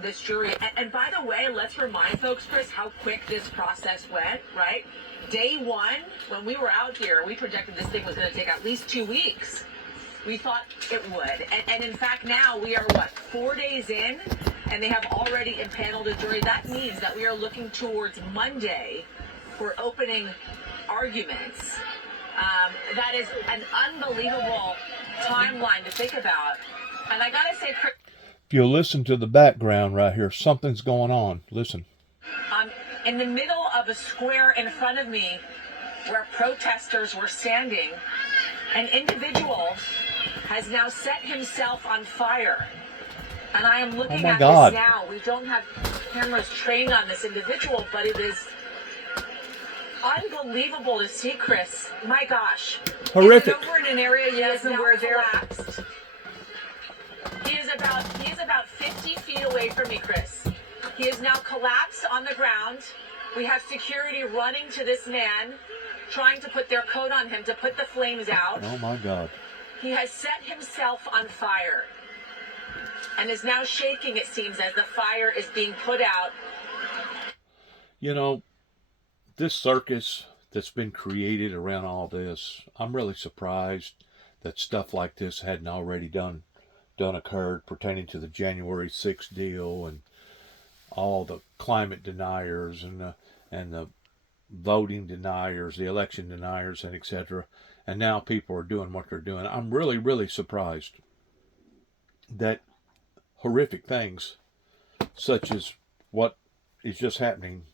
this jury. And by the way, let's remind folks, Chris, how quick this process went, right? Day one, when we were out here, we projected this thing was going to take at least 2 weeks. We thought it would. And in fact, now we are, 4 days in, and they have already impaneled a jury. That means that we are looking towards Monday for opening arguments. That is an unbelievable timeline to think about. And I gotta say, Chris, if you'll listen to the background right here, something's going on. Listen. In the middle of a square in front of me where protesters were standing, an individual has now set himself on fire. And I am looking at this now. We don't have cameras trained on this individual, but it is unbelievable to see, Chris. My gosh. Horrific. Over in an area where they're collapsed. He is about 50 feet away from me, Chris. He is now collapsed on the ground. We have security running to this man, trying to put their coat on him to put the flames out. Oh my God. He has set himself on fire and is now shaking, it seems, as the fire is being put out. You know, this circus that's been created around all this, I'm really surprised that stuff like this hadn't already done occurred pertaining to the January 6th deal and all the climate deniers and the voting deniers, the election deniers, and etc. And now people are doing what they're doing. I'm really, really surprised that horrific things such as what is just happening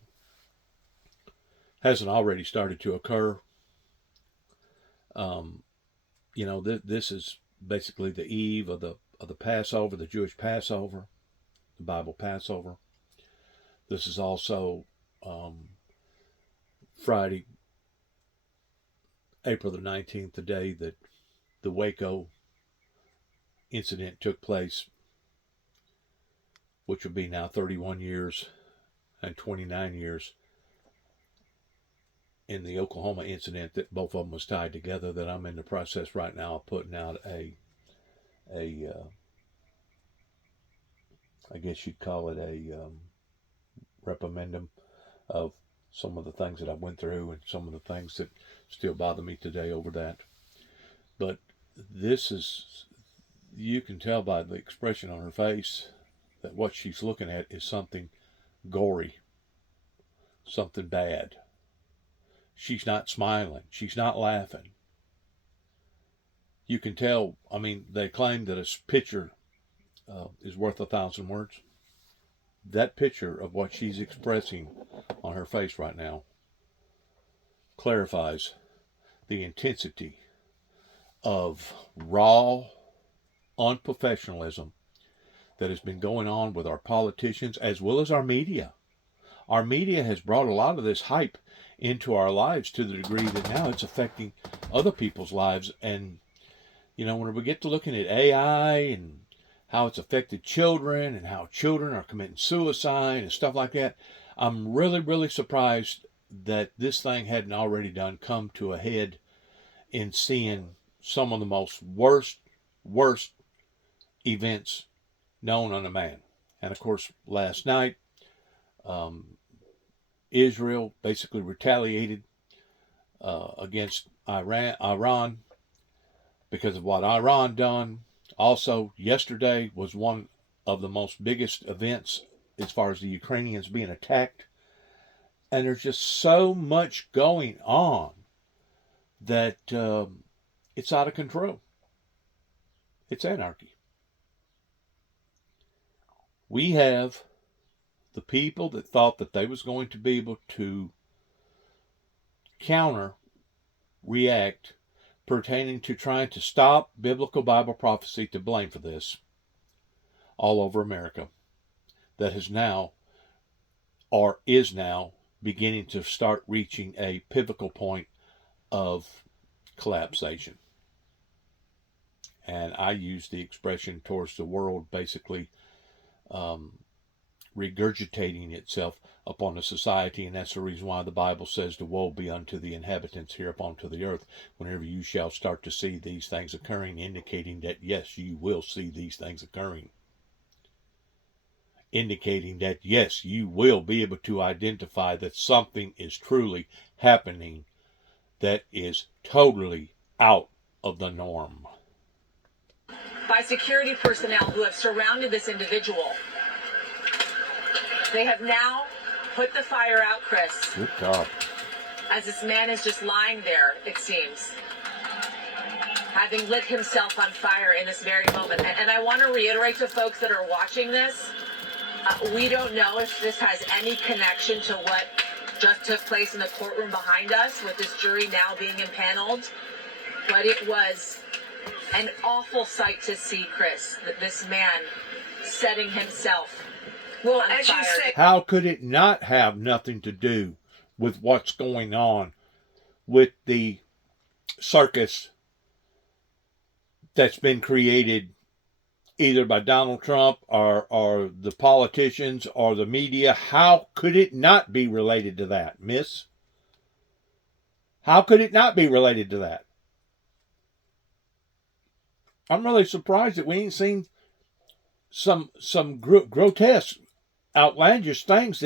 hasn't already started to occur. You know, this is basically the eve of the Passover, the Jewish Passover, the Bible Passover. This is also Friday, April the 19th, the day that the Waco incident took place, which would be now 31 years and 29 years in the Oklahoma incident, that both of them was tied together, that I'm in the process right now of putting out a I guess you'd call it a reprimandum of some of the things that I went through and some of the things that still bother me today over that. But this is, you can tell by the expression on her face that what she's looking at is something gory, something bad. She's not smiling. She's not laughing. You can tell, I mean, they claim that a picture is worth 1,000 words. That picture of what she's expressing on her face right now clarifies the intensity of raw unprofessionalism that has been going on with our politicians as well as our media. Our media has brought a lot of this hype into our lives to the degree that now it's affecting other people's lives. And, you know, when we get to looking at AI and how it's affected children and how children are committing suicide and stuff like that, I'm really, really surprised that this thing hadn't already come to a head in seeing some of the most worst events known on a man. And of course, last night, Israel basically retaliated against Iran because of what Iran done. Also, yesterday was one of the most biggest events as far as the Ukrainians being attacked. And there's just so much going on that it's out of control. It's anarchy. We have the people that thought that they was going to be able to react pertaining to trying to stop biblical Bible prophecy to blame for this all over America, that has now or is now beginning to start reaching a pivotal point of collapsation. And I use the expression towards the world basically regurgitating itself upon a society, and that's the reason why the Bible says the woe be unto the inhabitants here upon to the earth, whenever you shall start to see these things occurring, indicating that yes, you will see these things occurring. indicating that, yes, you will be able to identify that something is truly happening that is totally out of the norm. By security personnel who have surrounded this individual. They have now put the fire out, Chris. Good God. As this man is just lying there, it seems, having lit himself on fire in this very moment. And I want to reiterate to folks that are watching this, we don't know if this has any connection to what just took place in the courtroom behind us with this jury now being impaneled, but it was an awful sight to see, Chris, that this man setting himself on as fire. you say, How could it not have nothing to do with what's going on with the circus that's been created either by Donald Trump or the politicians or the media? How could it not be related to that, miss? How could it not be related to that? I'm really surprised that we ain't seen some grotesque, outlandish things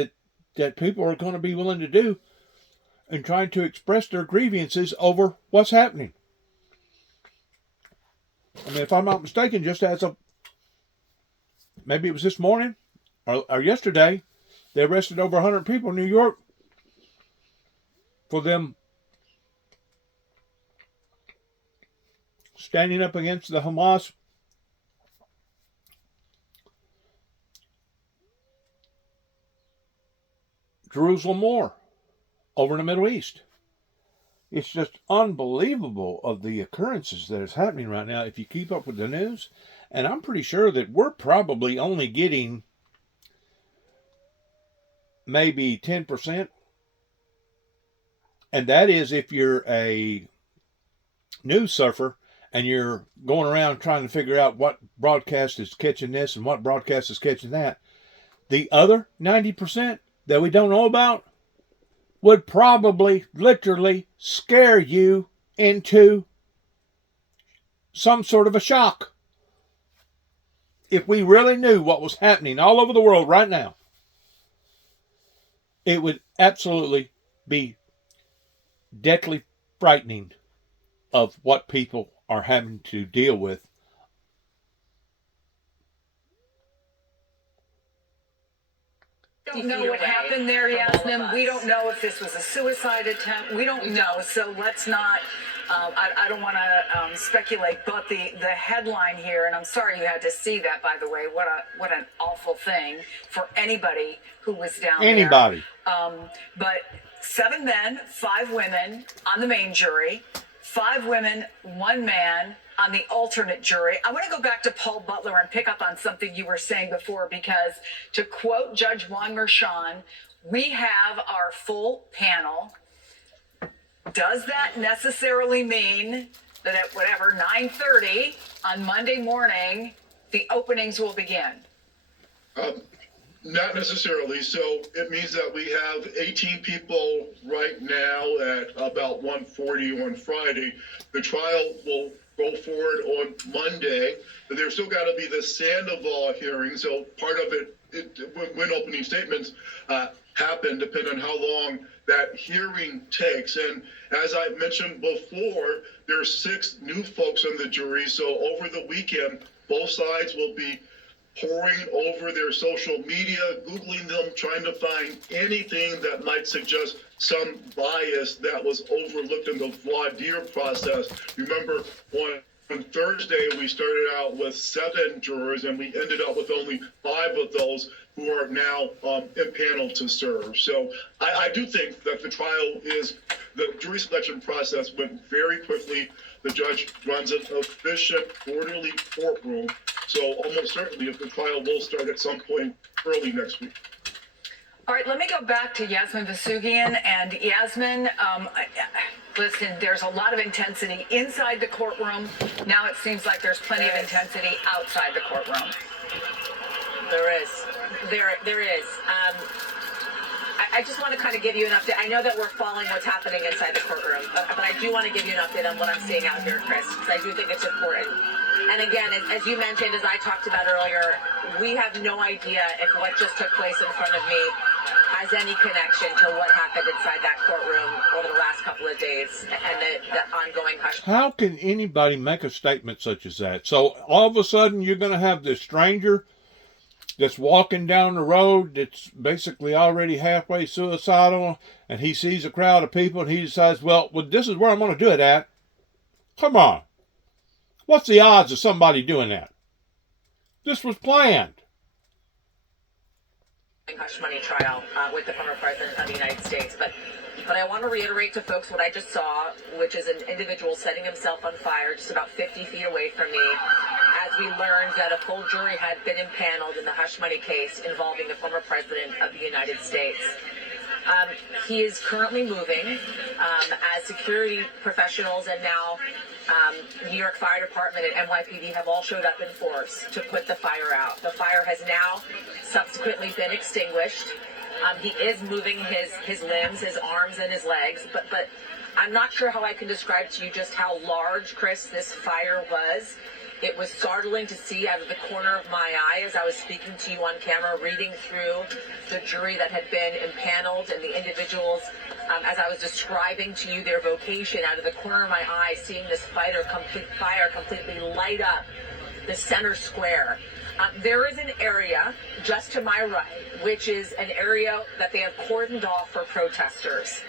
that people are going to be willing to do in trying to express their grievances over what's happening. I mean, if I'm not mistaken, just as of maybe it was this morning or yesterday, they arrested over 100 people in New York for them standing up against the Hamas Jerusalem war over in the Middle East. It's just unbelievable of the occurrences that is happening right now if you keep up with the news. And I'm pretty sure that we're probably only getting maybe 10%. And that is if you're a news surfer and you're going around trying to figure out what broadcast is catching this and what broadcast is catching that. The other 90% that we don't know about would probably literally scare you into some sort of a shock. If we really knew what was happening all over the world right now, it would absolutely be deathly frightening of what people are having to deal with. We don't know what happened there, Yasmin. We don't know if this was a suicide attempt. We don't know. So let's not, I don't want to speculate, but the headline here, and I'm sorry you had to see that, by the way, what an awful thing for anybody who was down there. Anybody. But 7 men, 5 women on the main jury, 5 women, 1 man on the alternate jury. I want to go back to Paul Butler and pick up on something you were saying before, because to quote Judge Juan Merchan, we have our full panel. Does that necessarily mean that at whatever 9:30 on Monday morning, the openings will begin? Not necessarily. So it means that we have 18 people right now at about 1:40 on Friday. The trial will go forward on Monday. But there's still got to be the Sandoval hearing. So part of it when opening statements happen, depending on how long that hearing takes. And as I mentioned before, there's 6 new folks on the jury. So over the weekend, both sides will be poring over their social media, Googling them, trying to find anything that might suggest some bias that was overlooked in the voir dire process. Remember, on Thursday, we started out with 7 jurors, and we ended up with only 5 of those who are now impaneled to serve. So I do think that the jury selection process went very quickly. The judge runs an efficient, orderly courtroom. So almost certainly if the trial will start at some point early next week. All right, let me go back to Yasmin Vasugian. And Yasmin, listen, there's a lot of intensity inside the courtroom. Now it seems like there's plenty of intensity outside the courtroom. There is. There is. I just want to kind of give you an update. I know that we're following what's happening inside the courtroom, but I do want to give you an update on what I'm seeing out here, Chris, because I do think it's important. And again, as you mentioned, as I talked about earlier, we have no idea if what just took place in front of me has any connection to what happened inside that courtroom over the last couple of days and the ongoing hush. How can anybody make a statement such as that? So all of a sudden you're going to have this stranger that's walking down the road that's basically already halfway suicidal, and he sees a crowd of people and he decides, well, this is where I'm going to do it at. Come on. What's the odds of somebody doing that? This was planned. Hush money trial with the former president of the United States. But I want to reiterate to folks what I just saw, which is an individual setting himself on fire just about 50 feet away from me, as we learned that a full jury had been impaneled in the hush money case involving the former president of the United States. He is currently moving as security professionals and now New York Fire Department and NYPD have all showed up in force to put the fire out. The fire has now subsequently been extinguished. He is moving his limbs, his arms, and his legs, but I'm not sure how I can describe to you just how large, Chris, this fire was. It was startling to see out of the corner of my eye as I was speaking to you on camera, reading through the jury that had been impaneled and the individuals, as I was describing to you their vocation, out of the corner of my eye, seeing this fire completely light up the center square. There is an area just to my right, which is an area that they have cordoned off for protesters.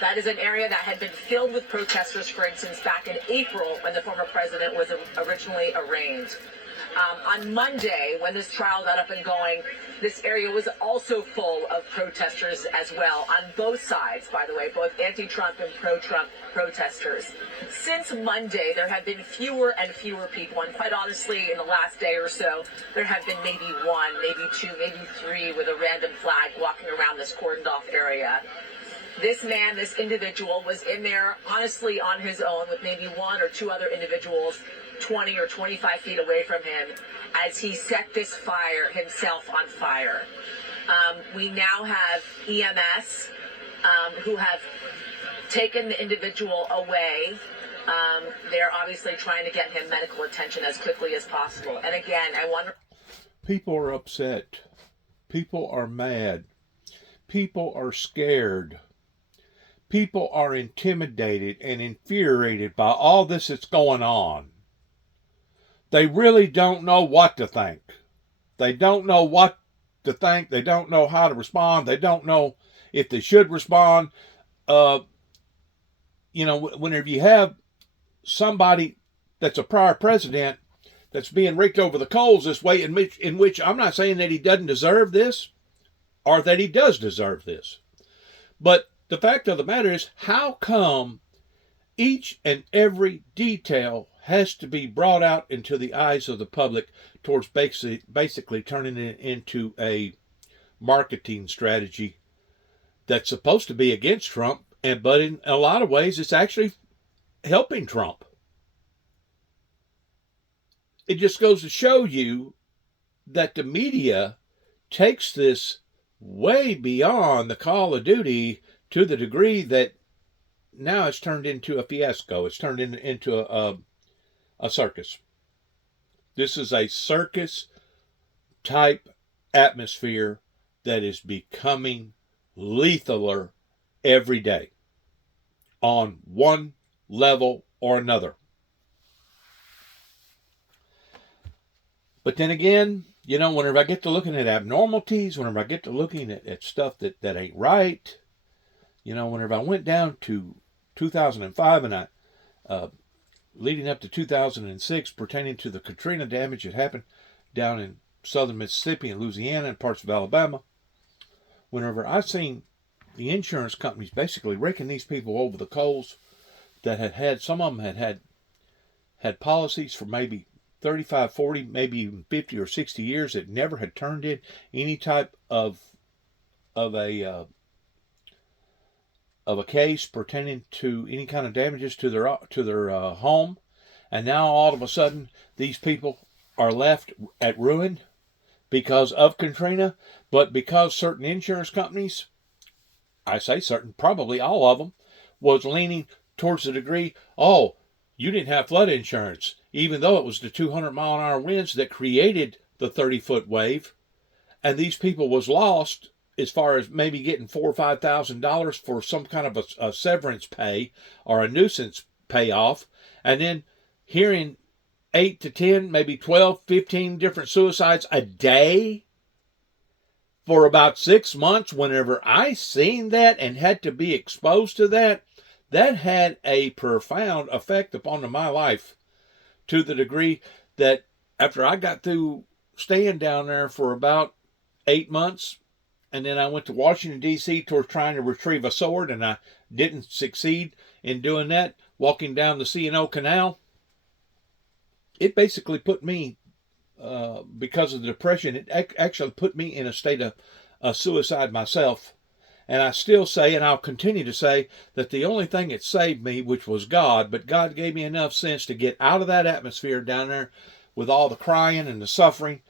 That is an area that had been filled with protesters, for instance, back in April when the former president was originally arraigned. On Monday, when this trial got up and going, this area was also full of protesters as well, on both sides, by the way, both anti-Trump and pro-Trump protesters. Since Monday, there have been fewer and fewer people, and quite honestly, in the last day or so, there have been maybe one, maybe two, maybe three with a random flag walking around this cordoned-off area. This man, this individual, was in there, honestly, on his own with maybe one or two other individuals 20 or 25 feet away from him as he set this fire himself on fire. We now have EMS who have taken the individual away. They're obviously trying to get him medical attention as quickly as possible. And again, I wonder... People are upset. People are mad. People are scared. People are intimidated and infuriated by all this that's going on. They really don't know what to think. They don't know what to think. They don't know how to respond. They don't know if they should respond. Whenever you have somebody that's a prior president that's being raked over the coals this way, in which I'm not saying that he doesn't deserve this or that he does deserve this. But the fact of the matter is, how come each and every detail has to be brought out into the eyes of the public towards basically turning it into a marketing strategy that's supposed to be against Trump, but in a lot of ways it's actually helping Trump? It just goes to show you that the media takes this way beyond the call of duty to the degree that now it's turned into a fiasco. It's turned into a circus. This is a circus type atmosphere that is becoming lethaler every day on one level or another. But then again, whenever I get to looking at abnormalities, whenever I get to looking at stuff that ain't right, whenever I went down to 2005 and leading up to 2006, pertaining to the Katrina damage that happened down in southern Mississippi and Louisiana and parts of Alabama, whenever I seen the insurance companies basically raking these people over the coals that had some of them had policies for maybe 35, 40, maybe even 50 or 60 years that never had turned in any type of a case pertaining to any kind of damages to their home, and now all of a sudden these people are left at ruin because of Katrina, but because certain insurance companies I say certain, probably all of them, was leaning towards the degree, oh, you didn't have flood insurance, even though it was the 200-mile-an-hour winds that created the 30-foot wave, and these people was lost as far as maybe getting $4,000 or $5,000 for some kind of a severance pay or a nuisance payoff, and then hearing 8 to 10, maybe 12, 15 different suicides a day for about 6 months. Whenever I seen that and had to be exposed to that, that had a profound effect upon my life, to the degree that after I got through staying down there for about 8 months, and then I went to Washington, D.C. towards trying to retrieve a sword, and I didn't succeed in doing that, walking down the C&O Canal, it basically put me, because of the depression, it actually put me in a state of suicide myself. And I still say, and I'll continue to say, that the only thing that saved me, which was God, but God gave me enough sense to get out of that atmosphere down there with all the crying and the suffering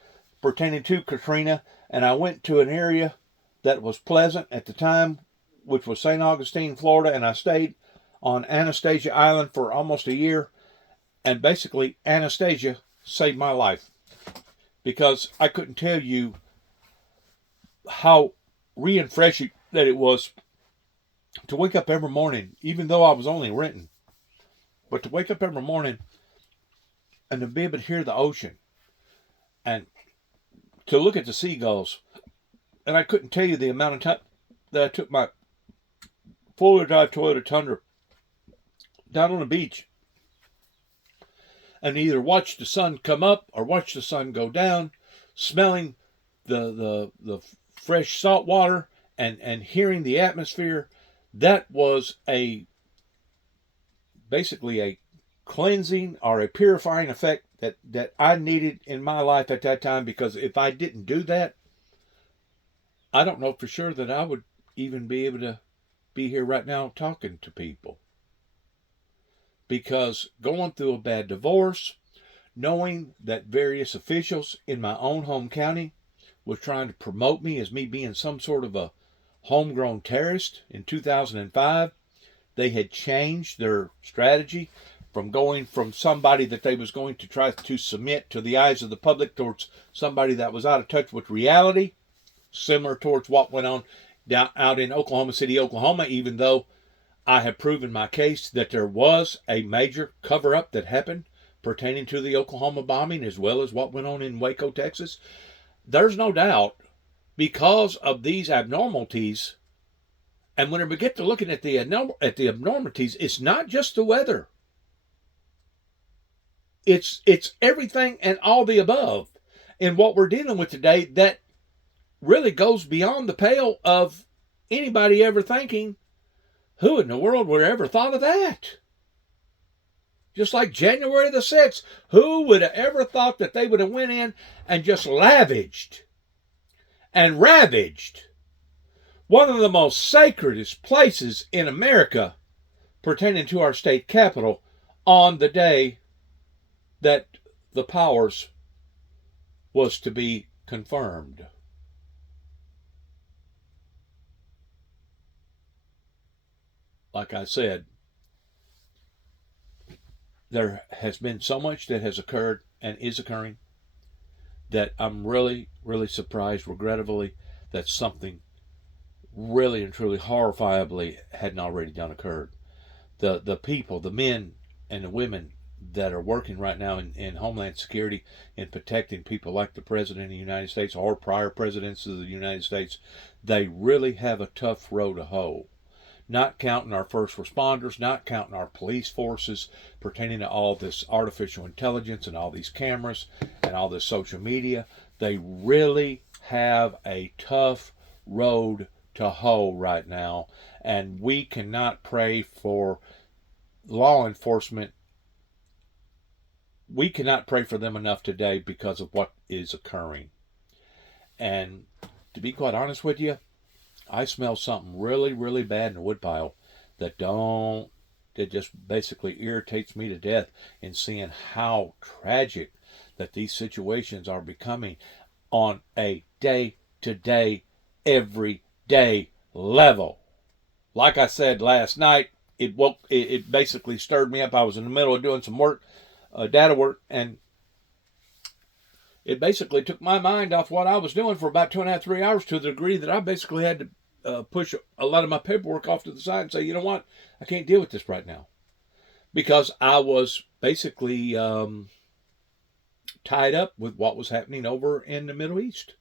pertaining to Katrina, and I went to an area that was pleasant at the time, which was St. Augustine, Florida, and I stayed on Anastasia Island for almost a year, and basically Anastasia saved my life, because I couldn't tell you how refreshing that it was to wake up every morning, even though I was only renting, but to wake up every morning and to be able to hear the ocean and to look at the seagulls. And I couldn't tell you the amount of time that I took my four-wheel drive Toyota Tundra down on the beach and either watch the sun come up or watch the sun go down, smelling the fresh salt water and hearing the atmosphere. That was basically a cleansing or a purifying effect that I needed in my life at that time, because if I didn't do that, I don't know for sure that I would even be able to be here right now talking to people. Because going through a bad divorce, knowing that various officials in my own home county was trying to promote me as me being some sort of a homegrown terrorist in 2005, they had changed their strategy from going from somebody that they was going to try to submit to the eyes of the public towards somebody that was out of touch with reality, similar towards what went on down out in Oklahoma City, Oklahoma, even though I have proven my case that there was a major cover-up that happened pertaining to the Oklahoma bombing, as well as what went on in Waco, Texas. There's no doubt, because of these abnormalities, and whenever we get to looking at the abnormalities, it's not just the weather. It's everything and all the above. And what we're dealing with today that really goes beyond the pale of anybody ever thinking, who in the world would have ever thought of that? Just like January the 6th, who would have ever thought that they would have went in and just lavished and ravaged one of the most sacredest places in America pertaining to our state capital on the day that the powers was to be confirmed. Like I said, there has been so much that has occurred and is occurring that I'm really, really surprised, regrettably, that something really and truly horrifyingly hadn't already done occurred. The people, the men and the women that are working right now in Homeland Security in protecting people like the President of the United States or prior presidents of the United States, they really have a tough row to hoe. Not counting our first responders, not counting our police forces pertaining to all this artificial intelligence and all these cameras and all this social media. They really have a tough road to hoe right now, and we cannot pray for law enforcement. We cannot pray for them enough today because of what is occurring. And to be quite honest with you, I smell something really, really bad in the woodpile that just basically irritates me to death in seeing how tragic that these situations are becoming on a day-to-day, everyday level. like I said last night, it basically stirred me up. I was in the middle of doing some work, data work, and it basically took my mind off what I was doing for about 2.5, 3 hours, to the degree that I basically had to push a lot of my paperwork off to the side and say, you know what, I can't deal with this right now. Because I was basically tied up with what was happening over in the Middle East,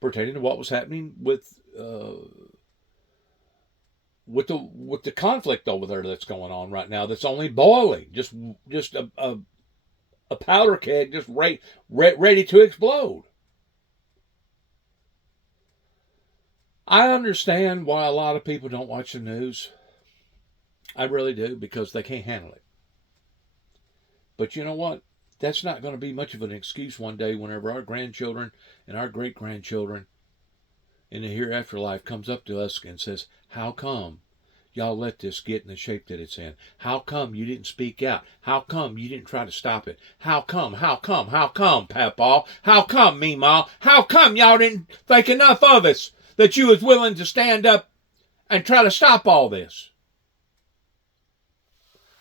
pertaining to what was happening with the conflict over there that's going on right now. That's only boiling, just a powder keg, just ready to explode. I understand why a lot of people don't watch the news. I really do, because they can't handle it. But you know what? That's not going to be much of an excuse one day whenever our grandchildren and our great-grandchildren in the hereafter life comes up to us and says, how come y'all let this get in the shape that it's in? How come you didn't speak out? How come you didn't try to stop it? How come, Papaw? How come, Meemaw? How come y'all didn't think enough of us that you was willing to stand up and try to stop all this?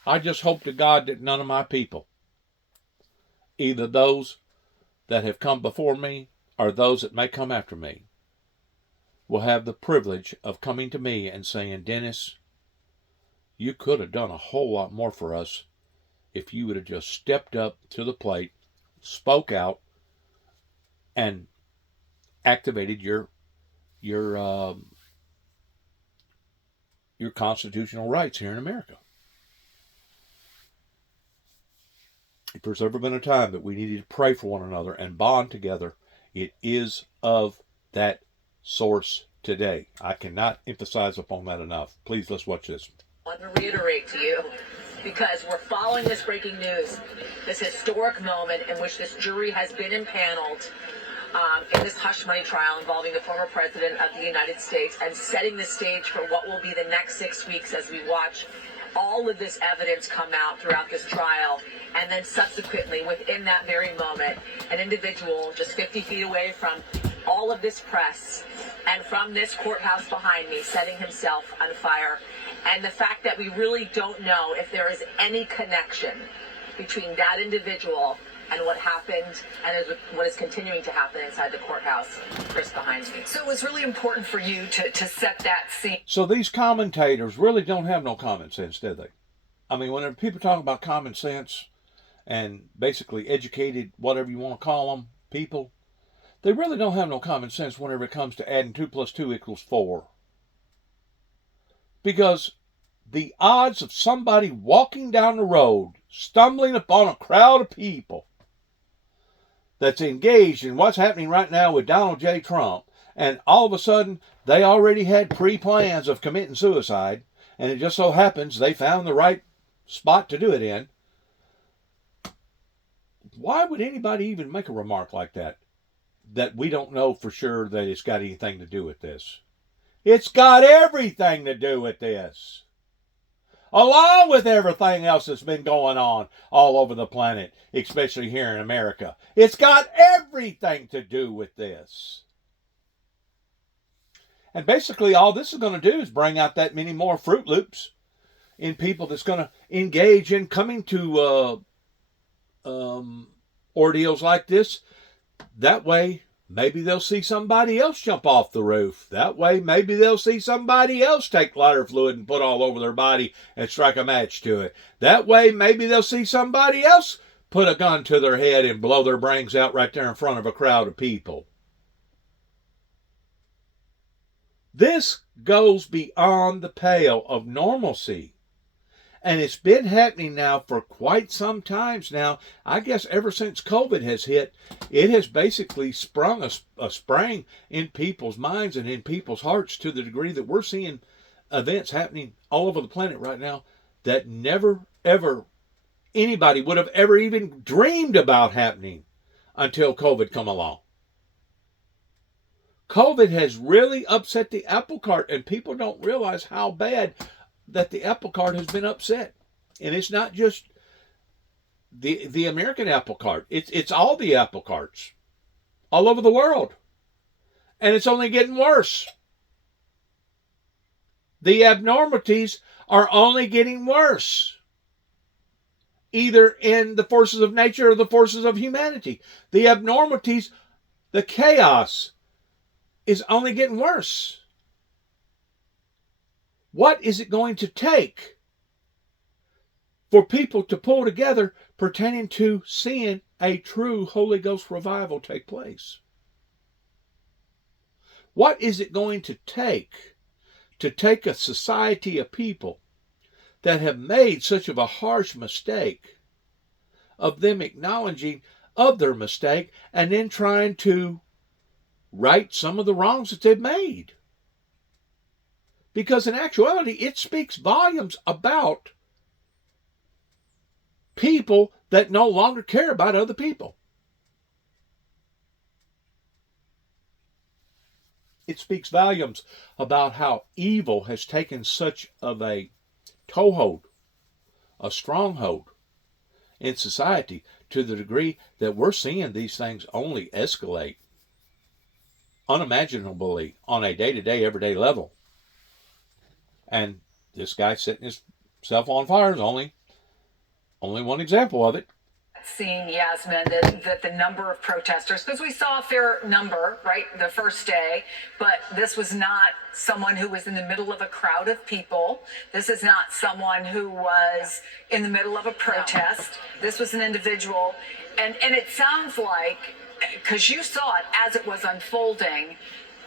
I just hope to God that none of my people, either those that have come before me or those that may come after me, will have the privilege of coming to me and saying, Dennis, you could have done a whole lot more for us if you would have just stepped up to the plate, spoke out, and activated your constitutional rights here in America. If there's ever been a time that we needed to pray for one another and bond together, it is of that source today. I cannot emphasize upon that enough. Please, let's watch this. I want to reiterate to you, because we're following this breaking news, this historic moment in which this jury has been impaneled in this hush money trial involving the former president of the United States, and setting the stage for what will be the next 6 weeks as we watch all of this evidence come out throughout this trial. And then subsequently, within that very moment, an individual just 50 feet away from all of this press and from this courthouse behind me, setting himself on fire. And the fact that we really don't know if there is any connection between that individual and what happened and what is continuing to happen inside the courthouse, Chris, behind me. So it was really important for you to set that scene. So these commentators really don't have no common sense, do they? I mean, whenever people talk about common sense and basically educated, whatever you want to call them, people, they really don't have no common sense whenever it comes to adding 2 + 2 = 4. Because the odds of somebody walking down the road, stumbling upon a crowd of people that's engaged in what's happening right now with Donald J. Trump, and all of a sudden they already had pre-plans of committing suicide, and it just so happens they found the right spot to do it in, why would anybody even make a remark like that we don't know for sure that it's got anything to do with this? It's got everything to do with this, along with everything else that's been going on all over the planet, especially here in America. It's got everything to do with this. And basically all this is going to do is bring out that many more Fruit Loops in people that's going to engage in coming to ordeals like this. That way, maybe they'll see somebody else jump off the roof. That way, maybe they'll see somebody else take lighter fluid and put all over their body and strike a match to it. That way, maybe they'll see somebody else put a gun to their head and blow their brains out right there in front of a crowd of people. This goes beyond the pale of normalcy. And it's been happening now for quite some times now. I guess ever since COVID has hit, it has basically sprung a spring in people's minds and in people's hearts, to the degree that we're seeing events happening all over the planet right now that never, ever anybody would have ever even dreamed about happening until COVID come along. COVID has really upset the apple cart, and people don't realize how bad that the apple cart has been upset. And it's not just the American apple cart. It's all the apple carts all over the world. And it's only getting worse. the abnormalities are only getting worse, either in the forces of nature or the forces of humanity. The abnormalities, the chaos, is only getting worse. What is it going to take for people to pull together pertaining to seeing a true Holy Ghost revival take place? What is it going to take a society of people that have made such of a harsh mistake, of them acknowledging of their mistake and then trying to right some of the wrongs that they've made? Because in actuality, it speaks volumes about people that no longer care about other people. It speaks volumes about how evil has taken such of a toehold, a stronghold in society, to the degree that we're seeing these things only escalate unimaginably on a day-to-day, everyday level. And this guy setting himself on fire is only one example of it. Seeing, Yasmin, that the number of protesters, because we saw a fair number, right, the first day, but this was not someone who was in the middle of a crowd of people. This is not someone who was in the middle of a protest. This was an individual. And it sounds like, because you saw it as it was unfolding,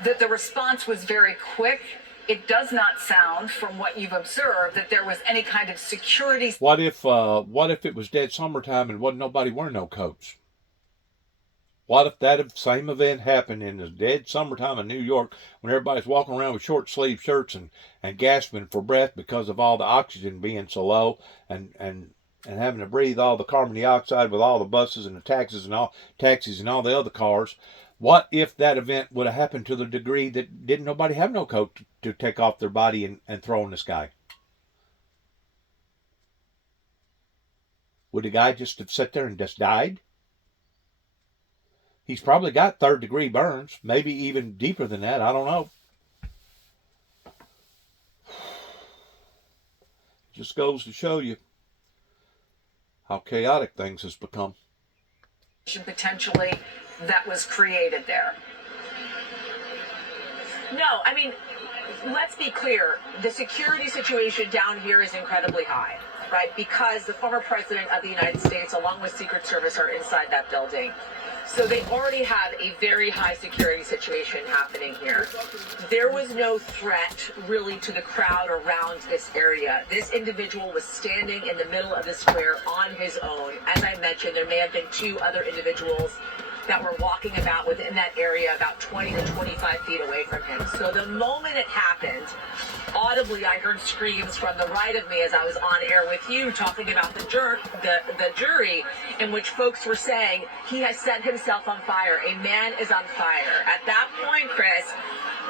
that the response was very quick. It does not sound, from what you've observed, that there was any kind of security. What if it was dead summertime and wasn't nobody wearing no coats? What if that same event happened in the dead summertime in New York, when everybody's walking around with short sleeve shirts and gasping for breath because of all the oxygen being so low, and having to breathe all the carbon dioxide with all the buses and the taxis and all the other cars? What if that event would have happened to the degree that didn't nobody have no coat to take off their body and throw in the sky? Would the guy just have sat there and just died? He's probably got third-degree burns, maybe even deeper than that. I don't know. Just goes to show you how chaotic things has become. Potentially that was created there. No, I mean, let's be clear. The security situation down here is incredibly high, right? Because the former president of the United States, along with Secret Service, are inside that building. So they already have a very high security situation happening here. There was no threat really to the crowd around this area. This individual was standing in the middle of the square on his own. As I mentioned, there may have been two other individuals that were walking about within that area about 20 to 25 feet away from him. So the moment it happened, audibly I heard screams from the right of me as I was on air with you talking about the jury, in which folks were saying, he has set himself on fire. A man is on fire. At that point, Chris,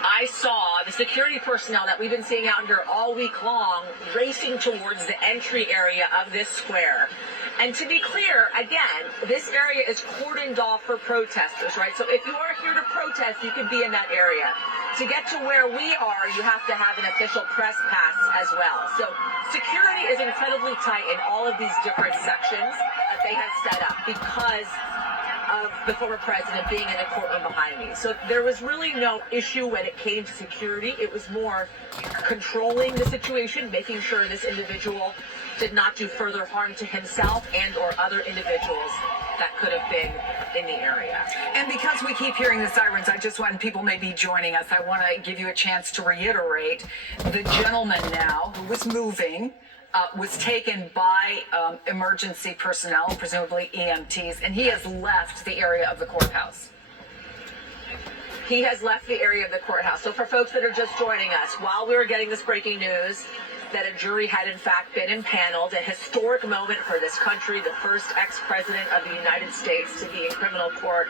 I saw the security personnel that we've been seeing out here all week long racing towards the entry area of this square. And to be clear, again, this area is cordoned off for protesters, right? So if you are here to protest, you can be in that area. To get to where we are, you have to have an official press pass as well. So security is incredibly tight in all of these different sections that they have set up because of the former president being in the courtroom behind me. So there was really no issue when it came to security. It was more controlling the situation, making sure this individual did not do further harm to himself and or other individuals that could have been in the area. And because we keep hearing the sirens, I just want people may be joining us, I want to give you a chance to reiterate the gentleman now who was moving was taken by emergency personnel, presumably EMTs, and he has left the area of the courthouse. He has left the area of the courthouse. So for folks that are just joining us, while we were getting this breaking news that a jury had in fact been impaneled, a historic moment for this country, the first ex-president of the United States to be in criminal court,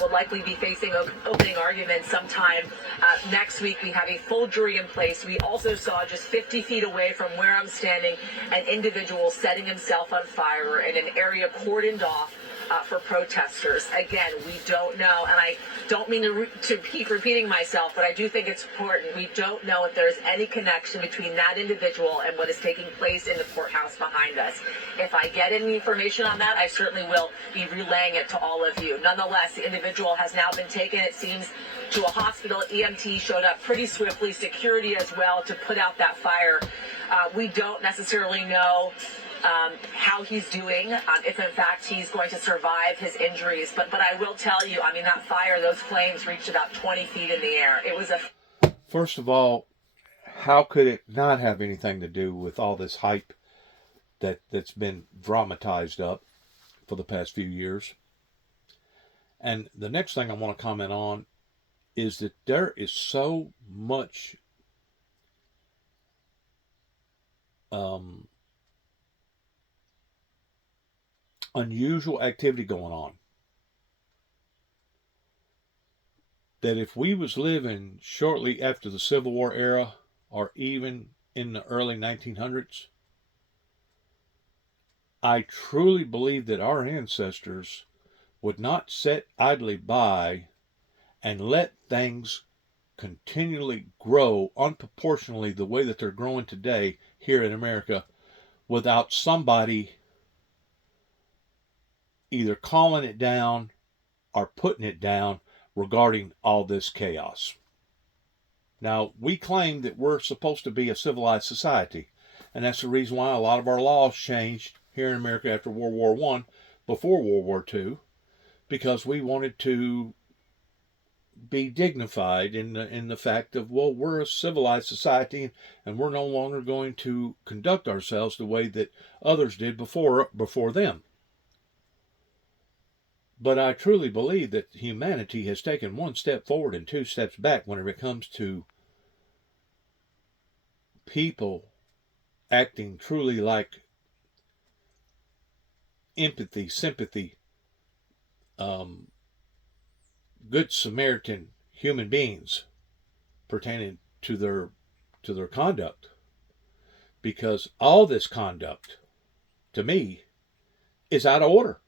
will likely be facing opening arguments sometime next week. We have a full jury in place. We also saw just 50 feet away from where I'm standing an individual setting himself on fire in an area cordoned off for protesters. Again, we don't know, and I don't mean to keep repeating myself, but I do think it's important. We don't know if there's any connection between that individual and what is taking place in the courthouse behind us. If I get any information on that, I certainly will be relaying it to all of you. Nonetheless, the individual has now been taken, it seems, to a hospital. EMT showed up pretty swiftly, security as well, to put out that fire. We don't necessarily know how he's doing, if in fact he's going to survive his injuries. But I will tell you, I mean, that fire, those flames reached about 20 feet in the air. It was a... First of all, how could it not have anything to do with all this hype that's been dramatized up for the past few years? And the next thing I want to comment on is that there is so much unusual activity going on that if we was living shortly after the Civil War era or even in the early 1900s, I truly believe that our ancestors would not sit idly by and let things continually grow unproportionately the way that they're growing today here in America without somebody either calling it down or putting it down regarding all this chaos. Now, we claim that we're supposed to be a civilized society, and that's the reason why a lot of our laws changed here in America after World War I, before World War II, because we wanted to be dignified in the fact of, well, we're a civilized society and we're no longer going to conduct ourselves the way that others did before them. But I truly believe that humanity has taken one step forward and two steps back whenever it comes to people acting truly like empathy, sympathy, good Samaritan human beings pertaining to their conduct. Because all this conduct, to me, is out of order.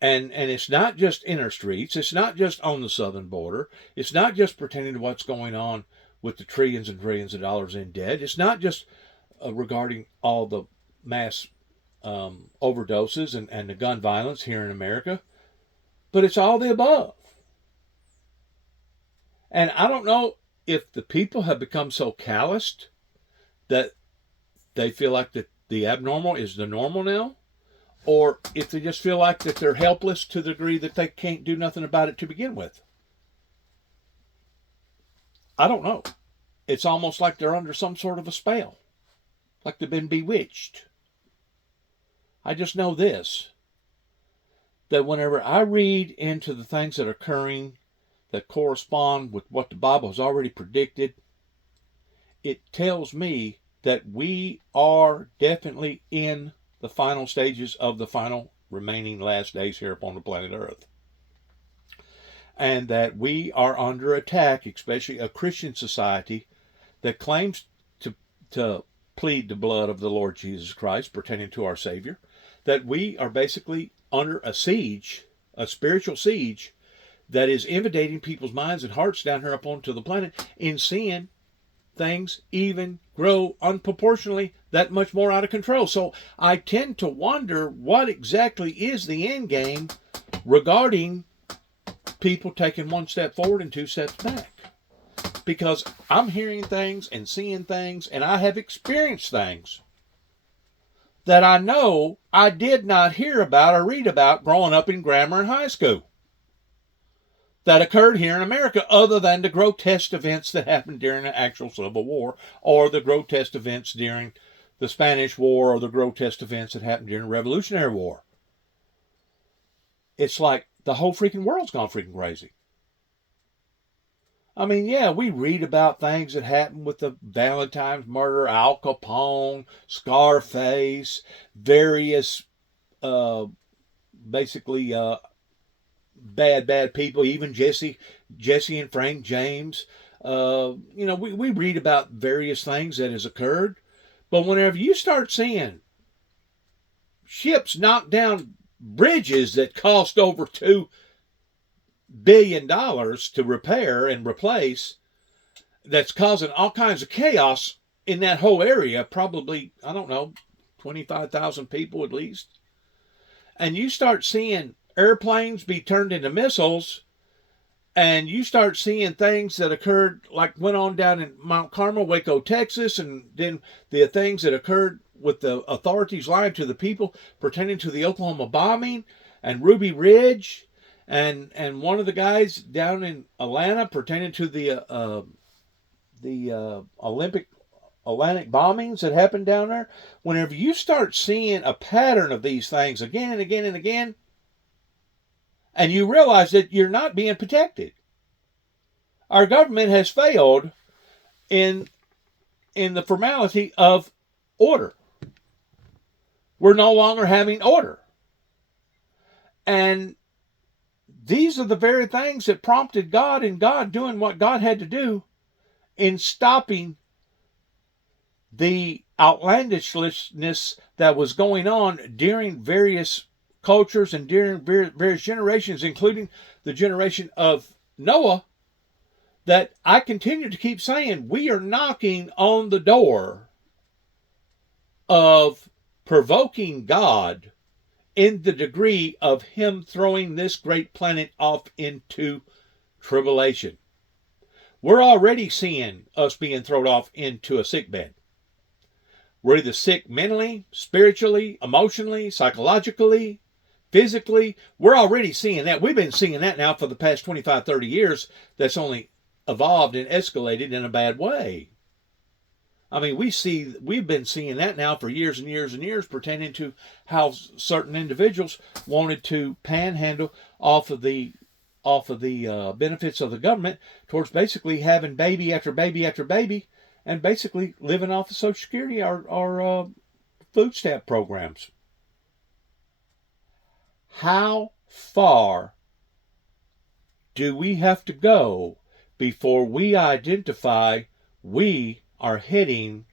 And it's not just in our streets. It's not just on the southern border. It's not just pertaining to what's going on with the trillions and trillions of dollars in debt. It's not just regarding all the mass overdoses and the gun violence here in America. But it's all the above. And I don't know if the people have become so calloused that they feel like that the abnormal is the normal now, or if they just feel like that they're helpless to the degree that they can't do nothing about it to begin with. I don't know. It's almost like they're under some sort of a spell, like they've been bewitched. I just know this, that whenever I read into the things that are occurring that correspond with what the Bible has already predicted, it tells me that we are definitely in the final stages of the final remaining last days here upon the planet Earth. And that we are under attack, especially a Christian society that claims to plead the blood of the Lord Jesus Christ pertaining to our Savior, that we are basically under a siege, a spiritual siege, that is invading people's minds and hearts down here up onto the planet in seeing things even grow unproportionately that much more out of control. So I tend to wonder what exactly is the end game regarding people taking one step forward and two steps back. Because I'm hearing things and seeing things, and I have experienced things that I know I did not hear about or read about growing up in grammar and high school that occurred here in America, other than the grotesque events that happened during the actual Civil War, or the grotesque events during the Spanish War, or the grotesque events that happened during the Revolutionary War. It's like the whole freaking world's gone freaking crazy. I mean, yeah, we read about things that happened with the Valentine's murder, Al Capone, Scarface, various basically bad people, even Jesse and Frank James. We read about various things that has occurred. But whenever you start seeing ships knock down bridges that cost over $2 billion to repair and replace, that's causing all kinds of chaos in that whole area, probably, I don't know, 25,000 people at least. And you start seeing airplanes be turned into missiles, and you start seeing things that occurred, like went on down in Mount Carmel, Waco, Texas, and then the things that occurred with the authorities lying to the people pertaining to the Oklahoma bombing and Ruby Ridge, and one of the guys down in Atlanta pertaining to the Atlantic bombings that happened down there. Whenever you start seeing a pattern of these things again and again and again, and you realize that you're not being protected. Our government has failed in the formality of order. We're no longer having order. And these are the very things that prompted God, and God doing what God had to do in stopping the outlandishness that was going on during various cultures and during various generations, including the generation of Noah, that I continue to keep saying we are knocking on the door of provoking God in the degree of him throwing this great planet off into tribulation. We're already seeing us being thrown off into a sick bed. We're either sick mentally, spiritually, emotionally, psychologically, physically. We're already seeing that. We've been seeing that now for the past 25, 30 years. That's only evolved and escalated in a bad way. I mean, we've been seeing that now for years and years and years, pertaining to how certain individuals wanted to panhandle off of the benefits of the government towards basically having baby after baby after baby, and basically living off of Social Security or food stamp programs. How far do we have to go before we identify we are heading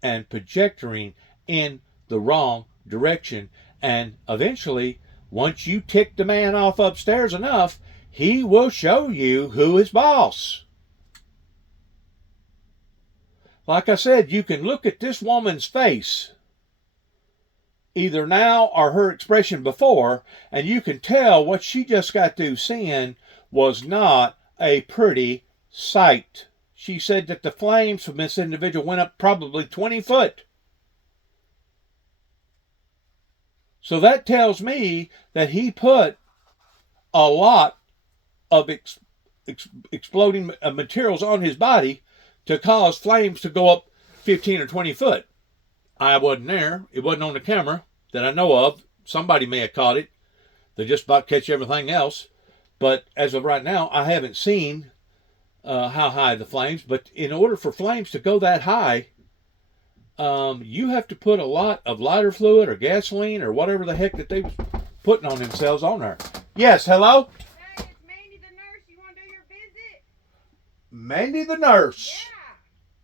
and projecting in the wrong direction? And eventually, once you tick the man off upstairs enough, he will show you who is boss. Like I said, you can look at this woman's face, either now or her expression before, and you can tell what she just got through seeing was not a pretty sight. She said that the flames from this individual went up probably 20 foot. So that tells me that he put a lot of exploding materials on his body to cause flames to go up 15 or 20 foot. I wasn't there. It wasn't on the camera that I know of. Somebody may have caught it. They just about catch everything else. But as of right now, I haven't seen how high the flames. But in order for flames to go that high, you have to put a lot of lighter fluid or gasoline or whatever the heck that they was putting on themselves on there. Yes, hello? Hey, it's Mandy the nurse. You want to do your visit? Mandy the nurse. Yeah.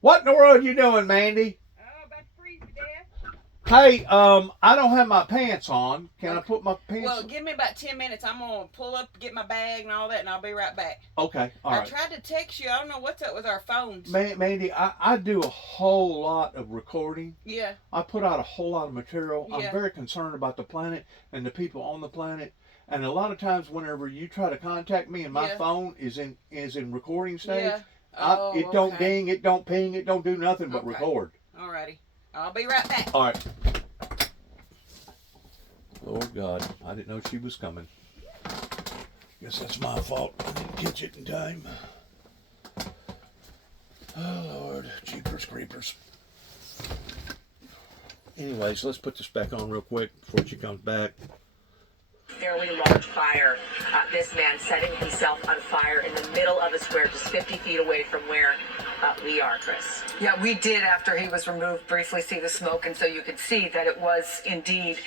What in the world are you doing, Mandy? Oh, about to freeze to death. Hey, I don't have my pants on. Can I put my pants Well, on? give me about 10 minutes. I'm going to pull up, get my bag and all that, and I'll be right back. Okay, all I right. tried to text you. I don't know what's up with our phones. Mandy, I do a whole lot of recording. Yeah. I put out a whole lot of material. Yeah. I'm very concerned about the planet and the people on the planet. And a lot of times whenever you try to contact me and my Yeah. phone is in recording stage, Yeah. Oh, it don't okay. ding, it don't ping, it don't do nothing but Okay. record. Alrighty. I'll be right back. All right. Lord God, I didn't know she was coming. Guess that's my fault. I didn't catch it in time. Oh, Lord. Jeepers creepers. Anyways, let's put this back on real quick before she comes back. Fairly large fire. This man setting himself on fire in the middle of a square, just 50 feet away from where we are, Chris. Yeah, we did, after he was removed, briefly see the smoke, and so you could see that it was indeed.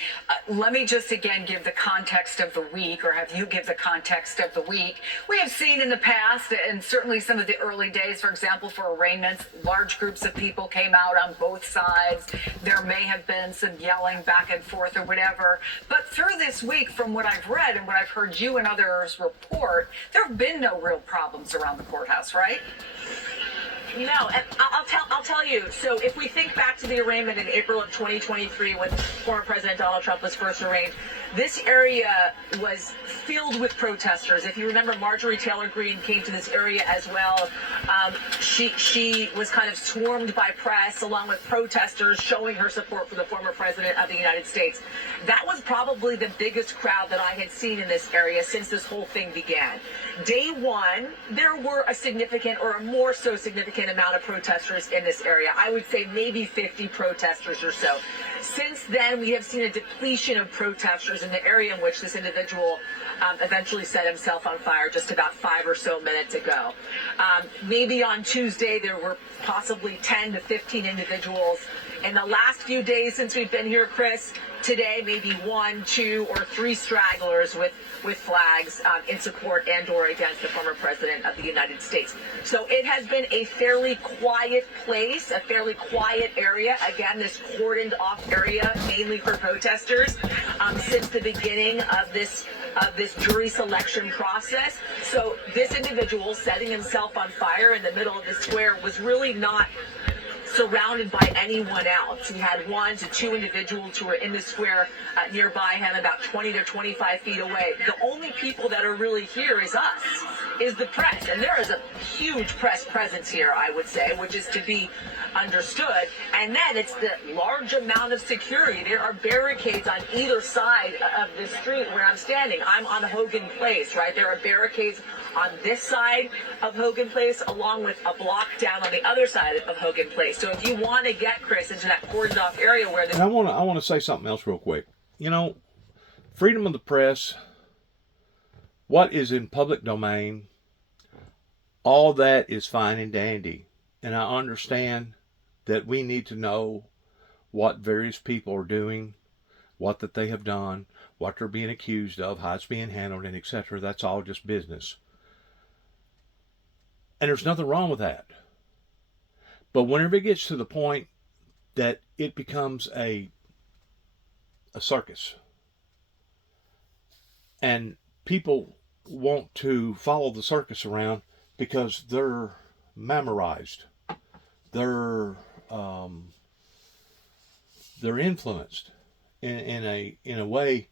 Let me just again give the context of the week, or have you give the context of the week. We have seen in the past, and certainly some of the early days, for example, for arraignments, large groups of people came out on both sides. There may have been some yelling back and forth or whatever. But through this week, from what I've read and what I've heard you and others report, there have been no real problems around the courthouse, right? No, and I'll tell you. So if we think back to the arraignment in April of 2023, when former President Donald Trump was first arraigned, this area was filled with protesters. If you remember, Marjorie Taylor Greene came to this area as well. She was kind of swarmed by press, along with protesters showing her support for the former president of the United States. That was probably the biggest crowd that I had seen in this area since this whole thing began. Day one, there were a significant, or a more so significant amount of protesters in this area. I would say maybe 50 protesters or so. Since then, we have seen a depletion of protesters in the area in which this individual eventually set himself on fire just about 5 or so minutes ago. Maybe on Tuesday, there were possibly 10 to 15 individuals. In the last few days since we've been here, Chris, today maybe 1, 2, or 3 stragglers with flags in support and or against the former president of the United States. So it has been a fairly quiet place, a fairly quiet area. Again, this cordoned off area, mainly for protesters, since the beginning of this jury selection process. So this individual setting himself on fire in the middle of the square was really not surrounded by anyone else. He had 1 to 2 individuals who were in the square nearby him, about 20 to 25 feet away. The only people that are really here is us, is the press. And there is a huge press presence here, I would say, which is to be understood. And then it's the large amount of security. There are barricades on either side of the street where I'm standing. I'm on Hogan Place, right? There are barricades on this side of Hogan Place, along with a block down on the other side of Hogan Place. So if you want to get, Chris, into that cordoned off area where And I want to say something else real quick. You know, freedom of the press, what is in public domain, all that is fine and dandy. And I understand that we need to know what various people are doing, what that they have done, what they're being accused of, how it's being handled, and etc. That's all just business. And there's nothing wrong with that. But whenever it gets to the point that it becomes a circus, and people want to follow the circus around because they're memorized, they're influenced in a way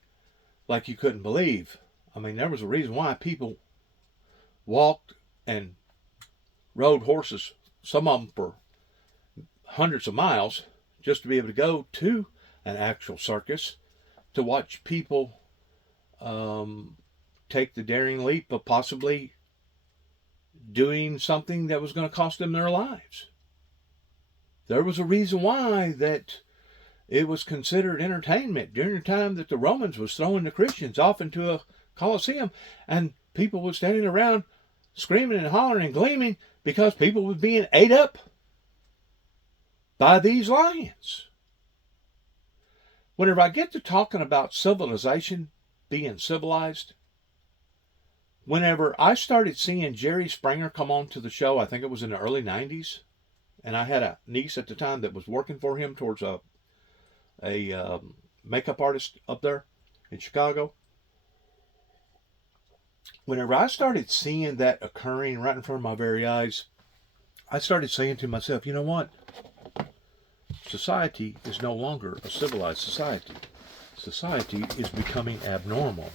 like you couldn't believe. I mean, there was a reason why people walked and rode horses, some of them for hundreds of miles, just to be able to go to an actual circus to watch people take the daring leap of possibly doing something that was going to cost them their lives. There was a reason why that it was considered entertainment during the time that the Romans was throwing the Christians off into a Colosseum, and people were standing around screaming and hollering and gleaming because people were being ate up by these lions. Whenever I get to talking about civilization being civilized, whenever I started seeing Jerry Springer come on to the show, I think it was in the early 90s, and I had a niece at the time that was working for him towards a makeup artist up there in Chicago. Whenever I started seeing that occurring right in front of my very eyes, I started saying to myself, you know what? Society is no longer a civilized society. Society is becoming abnormal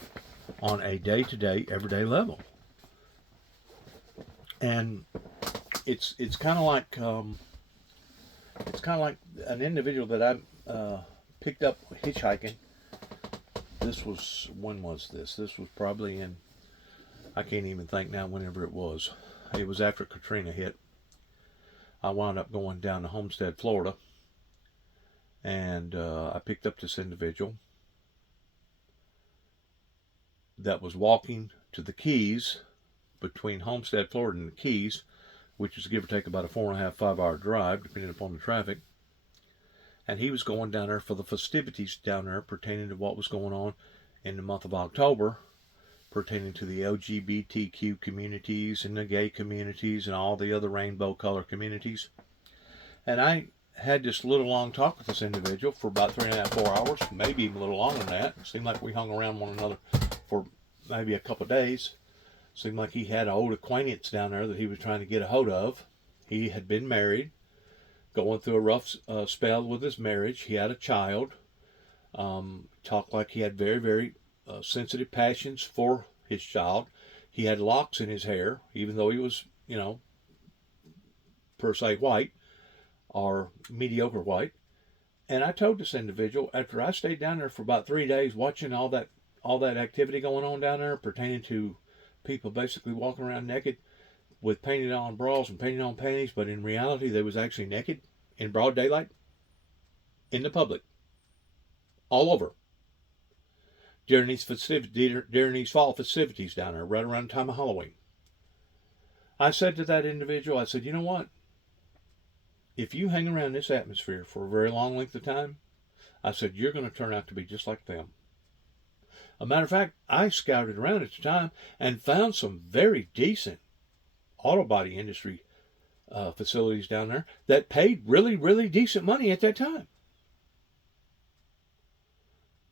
on a day-to-day, everyday level. And it's kind of like an individual that I picked up hitchhiking. When was this? This was probably in, I can't even think now whenever it was. It was after Katrina hit. I wound up going down to Homestead, Florida, and I picked up this individual that was walking to the Keys, between Homestead, Florida and the Keys, which is give or take about a 4.5, 5-hour drive, depending upon the traffic. And he was going down there for the festivities down there pertaining to what was going on in the month of October, pertaining to the LGBTQ communities and the gay communities and all the other rainbow color communities. And I had this little long talk with this individual for about 3.5, 4 hours, maybe even a little longer than that. It seemed like we hung around one another for maybe a couple of days. Seemed like he had an old acquaintance down there that he was trying to get a hold of. He had been married, going through a rough spell with his marriage. He had a child. Talked like he had very, very sensitive passions for his child. He had locks in his hair, even though he was, per se white or mediocre white. And I told this individual, after I stayed down there for about 3 days watching all that activity going on down there pertaining to people basically walking around naked with painted on bras and painted on panties, but in reality they was actually naked in broad daylight in the public all over during these fall festivities down there right around the time of Halloween. I said to that individual, I said, you know what, if you hang around this atmosphere for a very long length of time, I said, you're going to turn out to be just like them. A matter of fact, I scouted around at the time and found some very decent auto body industry facilities down there that paid really, really decent money at that time.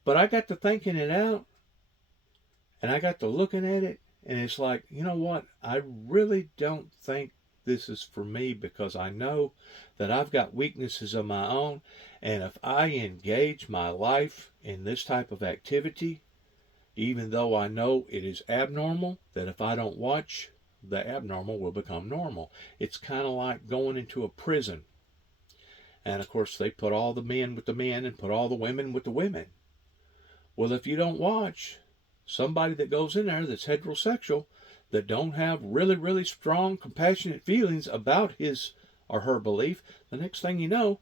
But I got to thinking it out, and I got to looking at it, and it's like, you know what? I really don't think this is for me, because I know that I've got weaknesses of my own, and if I engage my life in this type of activity, even though I know it is abnormal, that if I don't watch, the abnormal will become normal. It's kind of like going into a prison. And of course, they put all the men with the men and put all the women with the women. Well, if you don't watch, somebody that goes in there that's heterosexual, that don't have really, really strong, compassionate feelings about his or her belief, the next thing you know,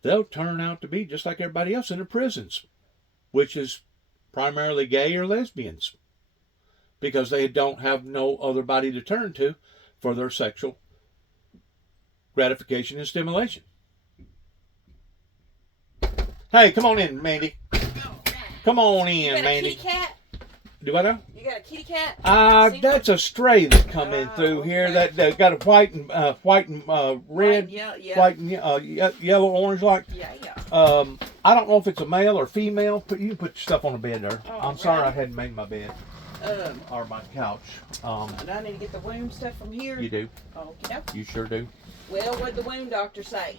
they'll turn out to be just like everybody else in the prisons, which is primarily gay or lesbians, because they don't have no other body to turn to for their sexual gratification and stimulation. Hey, come on in, Mandy. Come on in, Mandy. You got a kitty cat? Do I know? You got a kitty cat? That's a stray that come in through here. Okay. That got a white and red, white and yellow, orange like. Yeah. I don't know if it's a male or female. But you can put your stuff on the bed there. I'm sorry I hadn't made my bed or my couch. Do I need to get the wound stuff from here? You do. Okay. You sure do. Well, what did the wound doctor say?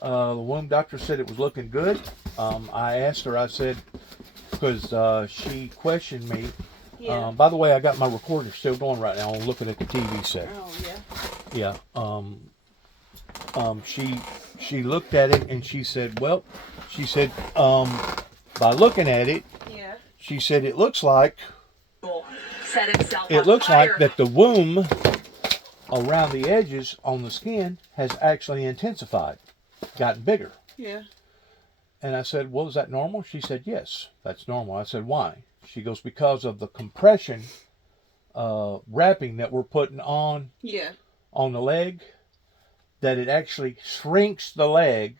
The wound doctor said it was looking good. I asked her. I said, because she questioned me. Yeah. By the way, I got my recorder still going right now. I'm looking at the TV set. Oh yeah. Yeah. She looked at it and she said, well, by looking at it, Yeah. she said it looks like Set itself it on looks fire. like that the womb around the edges on the skin has actually intensified, gotten bigger. Yeah. And I said, well, is that normal? She said, yes, that's normal. I said, why? She goes, because of the compression wrapping that we're putting on the leg, that it actually shrinks the leg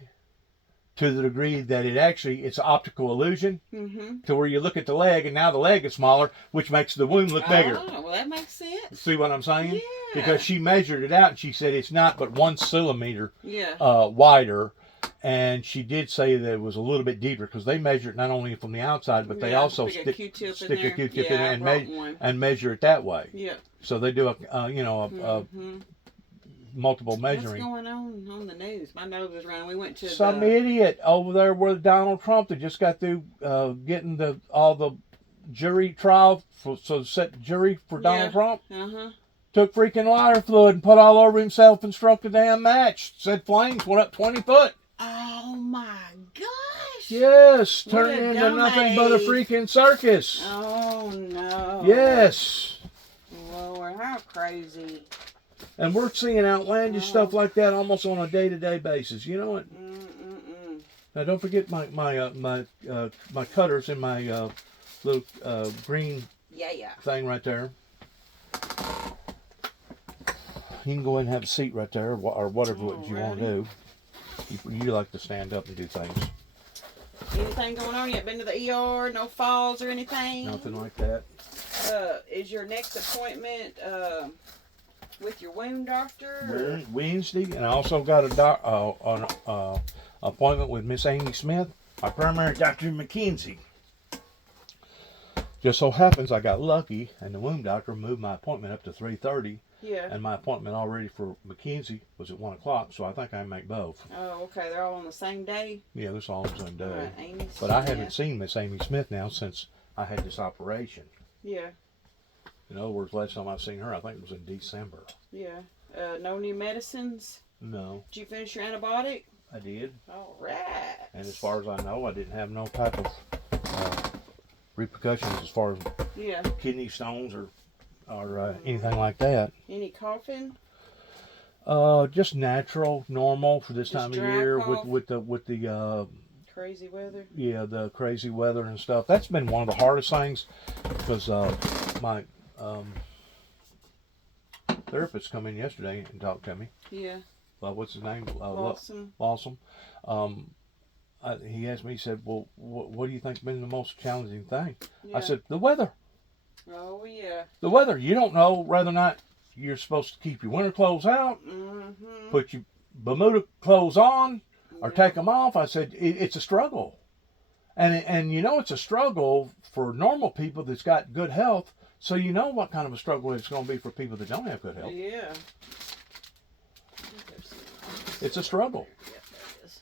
to the degree that it's optical illusion, to where you look at the leg and now the leg is smaller, which makes the wound look bigger. Oh, well, that makes sense. See what I'm saying? Yeah. Because she measured it out and she said it's not but 1 centimeter Yeah. wider. And she did say that it was a little bit deeper, because they measure it not only from the outside, but they also stick a Q-tip in there and measure it that way. Yeah. So they do a multiple measuring. What's going on the news? My nose is running. We went to some idiot over there with Donald Trump that just got through getting all the jury trial set jury for Donald Trump. Took freaking lighter fluid and put all over himself and stroked the damn match. Said flames went up 20 foot. Oh my gosh! Yes, What turned a into nothing but a dumbass. freaking circus. Oh no! Yes. Lord, how crazy! And we're seeing outlandish stuff like that almost on a day-to-day basis. You know it. Now don't forget my cutters and my little green Yeah. thing right there. You can go ahead and have a seat right there, or whatever what you want to Alrighty. do. You like to stand up and do things. Anything going on? You been to the ER? No falls or anything? Nothing like that. Is your next appointment with your wound doctor? Wednesday, and I also got an appointment with Miss Amy Smith, my primary doctor in McKenzie. Just so happens I got lucky, and the wound doctor moved my appointment up to 3:30. Yeah. And my appointment already for McKenzie was at 1 o'clock, so I think I can make both. Oh, okay. They're all on the same day? Yeah, they're all on the same day. Alright, Amy But I Smith. haven't seen Miss Amy Smith now since I had this operation. Yeah. In other words, last time I seen her, I think it was in December. Yeah. No new medicines? No, Did you finish your antibiotic? I did. All right. And as far as I know, I didn't have no type of repercussions as far as Yeah. kidney stones or anything like that. Any coughing? Just natural, normal for this Just time of dry year cough? with the Crazy weather? the crazy weather and stuff. That's been one of the hardest things because my therapist come in yesterday and talked to me. Yeah. What's his name? Awesome. Lawson. He asked me, he said, well, what do you think has been the most challenging thing? Yeah. I said, the weather. Oh, yeah. The weather. You don't know whether or not you're supposed to keep your winter clothes out, Mm-hmm. put your Bermuda clothes on, or Yeah. take them off. I said, it's a struggle. And you know it's a struggle for normal people that's got good health, so you know what kind of a struggle it's going to be for people that don't have good health. Yeah. It's a struggle. Yeah, there is.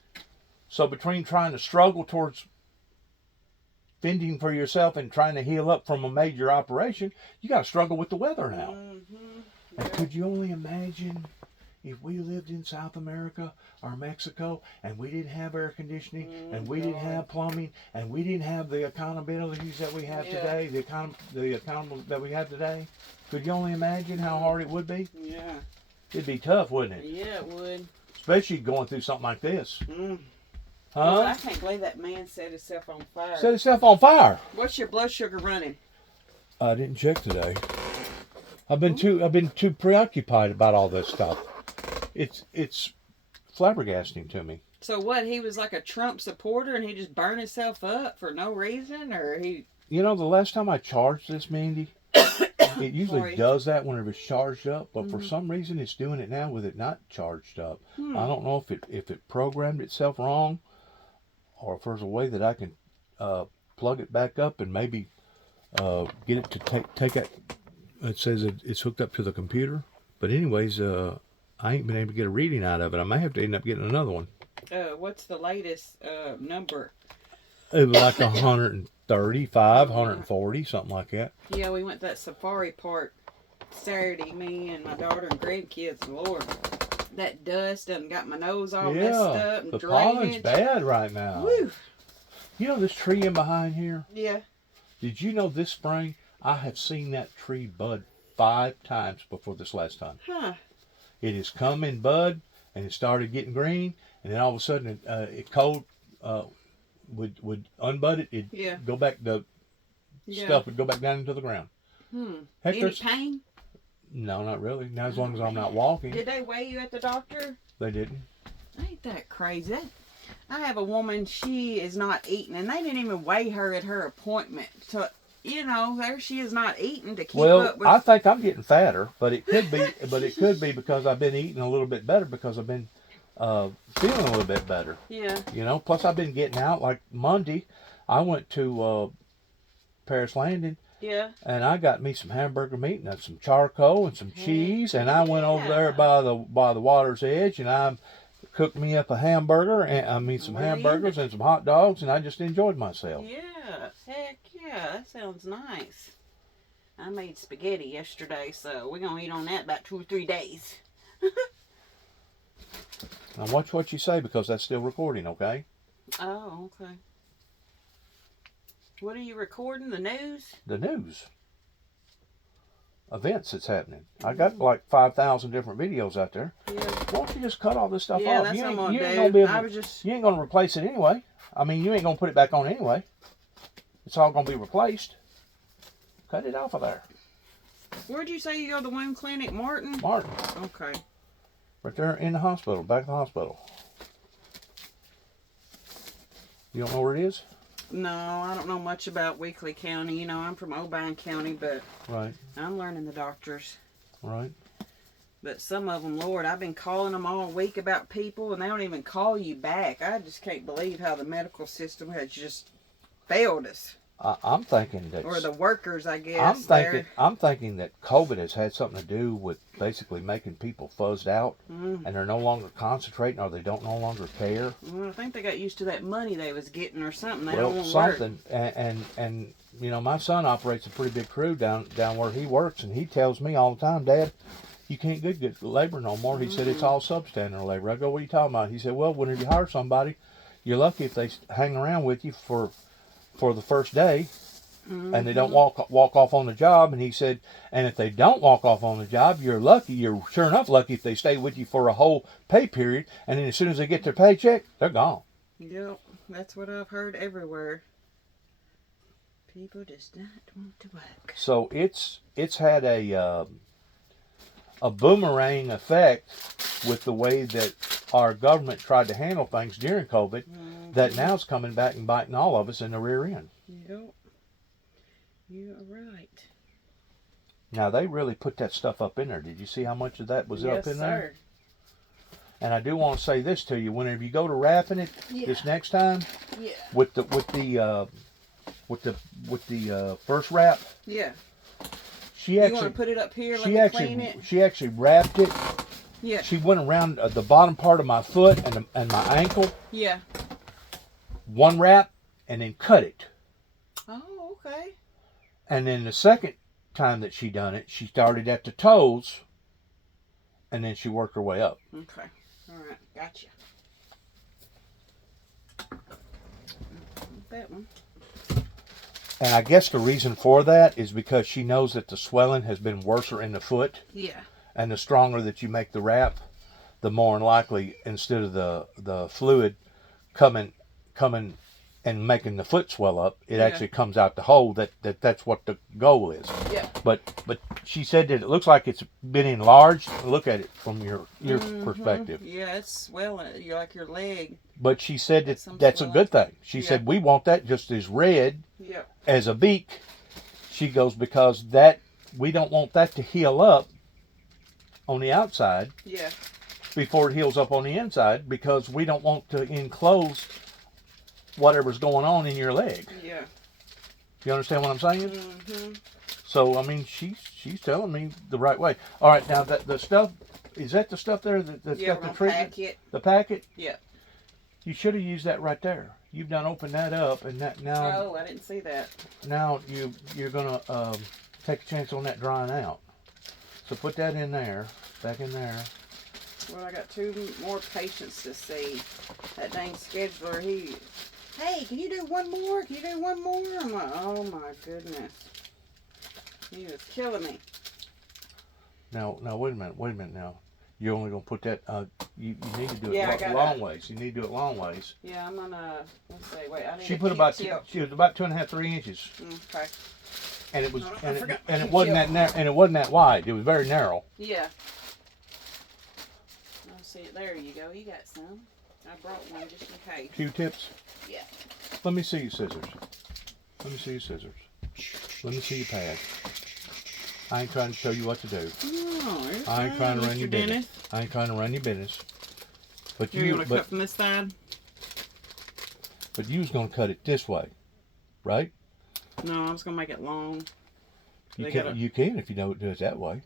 So between trying to struggle towards fending for yourself and trying to heal up from a major operation, you got to struggle with the weather now. Mm-hmm. And could you only imagine if we lived in South America or Mexico and we didn't have air conditioning and we didn't have plumbing and we didn't have the accountabilities that we have Yeah. today, the accountable that we have today? Could you only imagine how hard it would be? Yeah. It'd be tough, wouldn't it? Yeah, it would. Especially going through something like this. Mm. Huh? I can't believe that man set himself on fire. Set itself on fire. What's your blood sugar running? I didn't check today. I've been too preoccupied about all this stuff. It's flabbergasting to me. So what? He was like a Trump supporter and he just burned himself up for no reason, or he? You know, the last time I charged this, Mandy, it usually Sorry. does that whenever it's charged up, but for some reason it's doing it now with it not charged up. I don't know if it programmed itself wrong, or if there's a way that I can plug it back up and maybe get it to take it. It says it's hooked up to the computer, but anyways, I ain't been able to get a reading out of it. I may have to end up getting another one. What's the latest number? It was like 135, 140, something like that. Yeah, we went to that safari park Saturday, me and my daughter and grandkids. Lord, that dust done got my nose all messed up and the pollen's drainage. bad right now. Woo. You know this tree in behind here? Yeah. Did you know this spring I have seen that tree bud 5 times before this last time? Huh. It has come in bud and it started getting green, and then all of a sudden it cold would unbud it. It'd Yeah. go back, the Yeah. stuff would go back down into the ground. Heck, Any there's- pain? No, not really. Not as long as I'm not walking. Did they weigh you at the doctor? They didn't. Ain't that crazy? I have a woman, she is not eating, and they didn't even weigh her at her appointment. So, you know, there she is not eating to keep Well, up with. I think I'm getting fatter, but it could be because I've been eating a little bit better, because I've been feeling a little bit better. Yeah. You know, plus I've been getting out. Like Monday, I went to Paris Landing, Yeah. and I got me some hamburger meat and some charcoal and some cheese, and I went over there by the water's edge, and I cooked me up a hamburger, and some Well, hamburgers and some hot dogs, and I just enjoyed myself. Yeah. Heck yeah. That sounds nice. I made spaghetti yesterday, so we're going to eat on that about 2 or 3 days. Now watch what you say, because that's still recording, okay? Oh, okay. What are you recording? The news? The news. Events that's happening. I got like 5,000 different videos out there. Yeah. Why don't you just cut all this stuff Yeah, off? that's You what ain't, I'm you gonna ain't do. gonna be able I to- was just- you ain't gonna replace it anyway. I mean, you ain't gonna put it back on anyway. It's all gonna be replaced. Cut it off of there. Where'd you say you go to the wound clinic, Martin? Martin. Okay. Right there in the hospital, back of the hospital. You don't know where it is? No, I don't know much about Weakley County. You know, I'm from Obion County, but Right. I'm learning the doctors. Right. But some of them, Lord, I've been calling them all week about people, and they don't even call you back. I just can't believe how the medical system has just failed us. I'm thinking that, Or the workers, I guess. I'm thinking that COVID has had something to do with basically making people fuzzed out, and they're no longer concentrating, or they don't no longer care. Well, I think they got used to that money they was getting or something. They Well, don't want something, and you know, my son operates a pretty big crew down where he works, and he tells me all the time, Dad, you can't get labor no more. He said it's all substandard labor. I go, what are you talking about? He said, well, whenever you hire somebody, you're lucky if they hang around with you for the first day, and they don't walk off on the job. And he said, and if they don't walk off on the job, you're lucky. You're sure enough lucky if they stay with you for a whole pay period. And then as soon as they get their paycheck, they're gone. Yep, that's what I've heard everywhere. People just not want to work. So it's had a boomerang effect with the way that our government tried to handle things during COVID, that now is coming back and biting all of us in the rear end. Yep. You're right. Now, they really put that stuff up in there. Did you see how much of that was up in there? And I do want to say this to you: whenever you go to wrapping it this next time, with the first wrap, she actually, you want to put it up here? Clean it. She actually wrapped it. Yeah. She went around the bottom part of my foot and my ankle. Yeah. One wrap, and then cut it. Oh, okay. And then the second time that she done it, she started at the toes, and then she worked her way up. Okay. All right. Gotcha. That one. And I guess the reason for that is because she knows that the swelling has been worse in the foot. Yeah. And the stronger that you make the wrap, the more likely, instead of the fluid coming and making the foot swell up, it actually comes out the hole. That's what the goal is. Yeah. But she said that it looks like it's been enlarged. Look at it from your perspective. Yeah, it's swelling. You're like your leg. But she said that's a good thing. She said we want that just as red as a beak. She goes, because that we don't want that to heal up on the outside before it heals up on the inside, because we don't want to enclose whatever's going on in your leg. Yeah. You understand what I'm saying? So I mean, she's telling me the right way. All right, now the stuff, is that the stuff there that's got the treatment? The packet? Yeah. You should have used that right there. You've done opened that up, and that now. Oh, I didn't see that. Now you're gonna take a chance on that drying out. So put that in there, back in there. Well, I got 2 more patients to see. That dang scheduler, hey, can you do one more? Can you do one more? I'm like, oh my goodness. He was killing me. Now wait a minute now. You're only gonna put that. You need to do it long ways. You need to do it long ways. Yeah, I'm gonna. Let's see. Wait, I need. She put about she was about 2.5, 3 inches. Okay. And it was it wasn't that wide. It was very narrow. Yeah. Let's see. There you go. You got some. I brought one just in case. Q-tips. Yeah. Let me see your scissors. Let me see your scissors. Let me see your pad. I ain't trying to tell you what to do. No, I ain't trying to run your business. I ain't trying to run your business. But you want to cut from this side? But you was gonna cut it this way, right? No, I was gonna make it long. You can if you don't do it that way.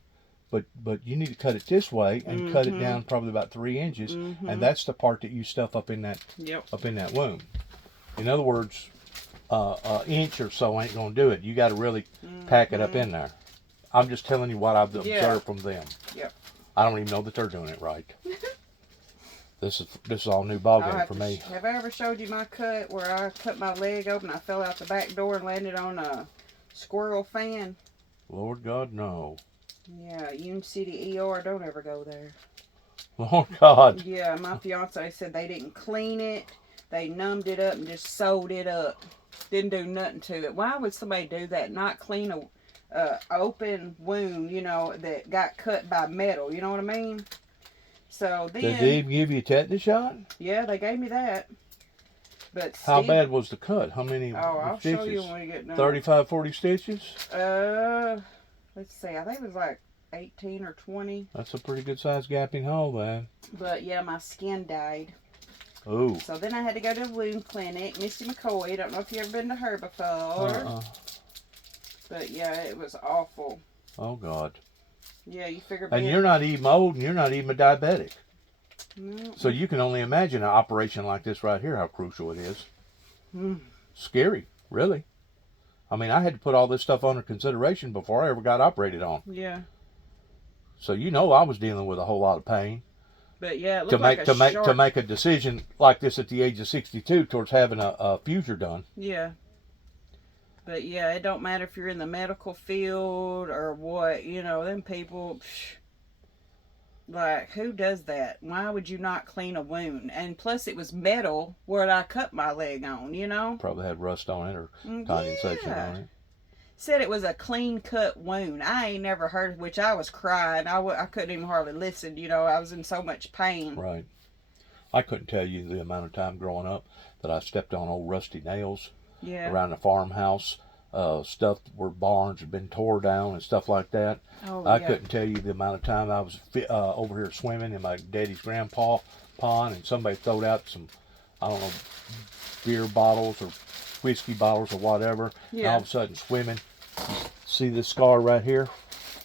But you need to cut it this way and cut it down probably about 3 inches, and that's the part that you stuff up in that wound. In other words, an inch or so ain't gonna do it. You got to really pack it up in there. I'm just telling you what I've observed from them. Yep. I don't even know that they're doing it right. This is all new ballgame for me. Have I ever showed you my cut where I cut my leg open? I fell out the back door and landed on a squirrel fan. Lord God, no. Yeah, Union City ER. Don't ever go there. Lord God. Yeah, my fiance said they didn't clean it. They numbed it up and just sewed it up. Didn't do nothing to it. Why would somebody do that? Not clean open wound, you know, that got cut by metal. You know what I mean? So then, Did they give you a tetanus shot? yeah, they gave me that. But How Steve, bad was the cut? How many I'll stitches? show you when we get done. 35, 40 stitches? Let's see. I think it was like 18 or 20. That's a pretty good sized gaping hole, man. But yeah, my skin died. Ooh. So then I had to go to a wound clinic. Misty McCoy. Don't know if you've ever been to her before. But yeah, it was awful. Oh, God. Yeah, you figure. And you're not even old, and you're not even a diabetic. No. So you can only imagine an operation like this right here, how crucial it is. Scary, really. I mean, I had to put all this stuff under consideration before I ever got operated on. Yeah. So you know I was dealing with a whole lot of pain. But yeah, it looked to make a decision like this at the age of 62 towards having a future done. Yeah. But yeah, it don't matter if you're in the medical field or what, you know, them people, like, who does that? Why would you not clean a wound? And plus it was metal where I cut my leg on, you know? Probably had rust on it or condensation on it. Said it was a clean cut wound. I ain't never heard, which I was crying. I couldn't even hardly listen, you know, I was in so much pain. Right. I couldn't tell you the amount of time growing up that I stepped on old rusty nails around the farmhouse. Stuff where barns had been tore down and stuff like that. I couldn't tell you the amount of time I was over here swimming in my daddy's grandpa pond and somebody throwed out some, I don't know, beer bottles or whiskey bottles or whatever. And all of a sudden swimming. See this scar right here?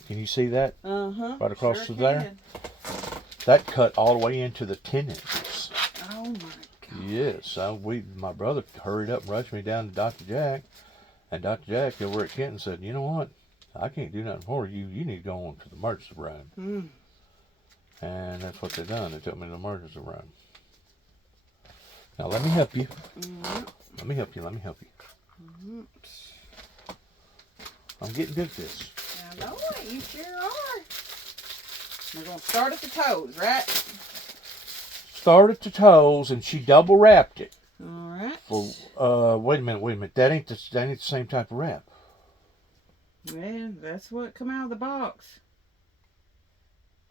Can you see that? Right across to there? That cut all the way into the tendons. Oh my God. Yes. My brother hurried up and rushed me down to Dr. Jack. And Dr. Jack over at Kenton said, you know what? I can't do nothing for you. You need to go on to the emergency room. And that's what they done. They took me to the emergency room. Now let me help you. Let me help you. I'm getting good at this. I know it. You sure are. We're going to start at the toes, right? Start at the toes, and she double wrapped it. All right. Wait a minute. That ain't the same type of wrap. Yeah, that's what come out of the box.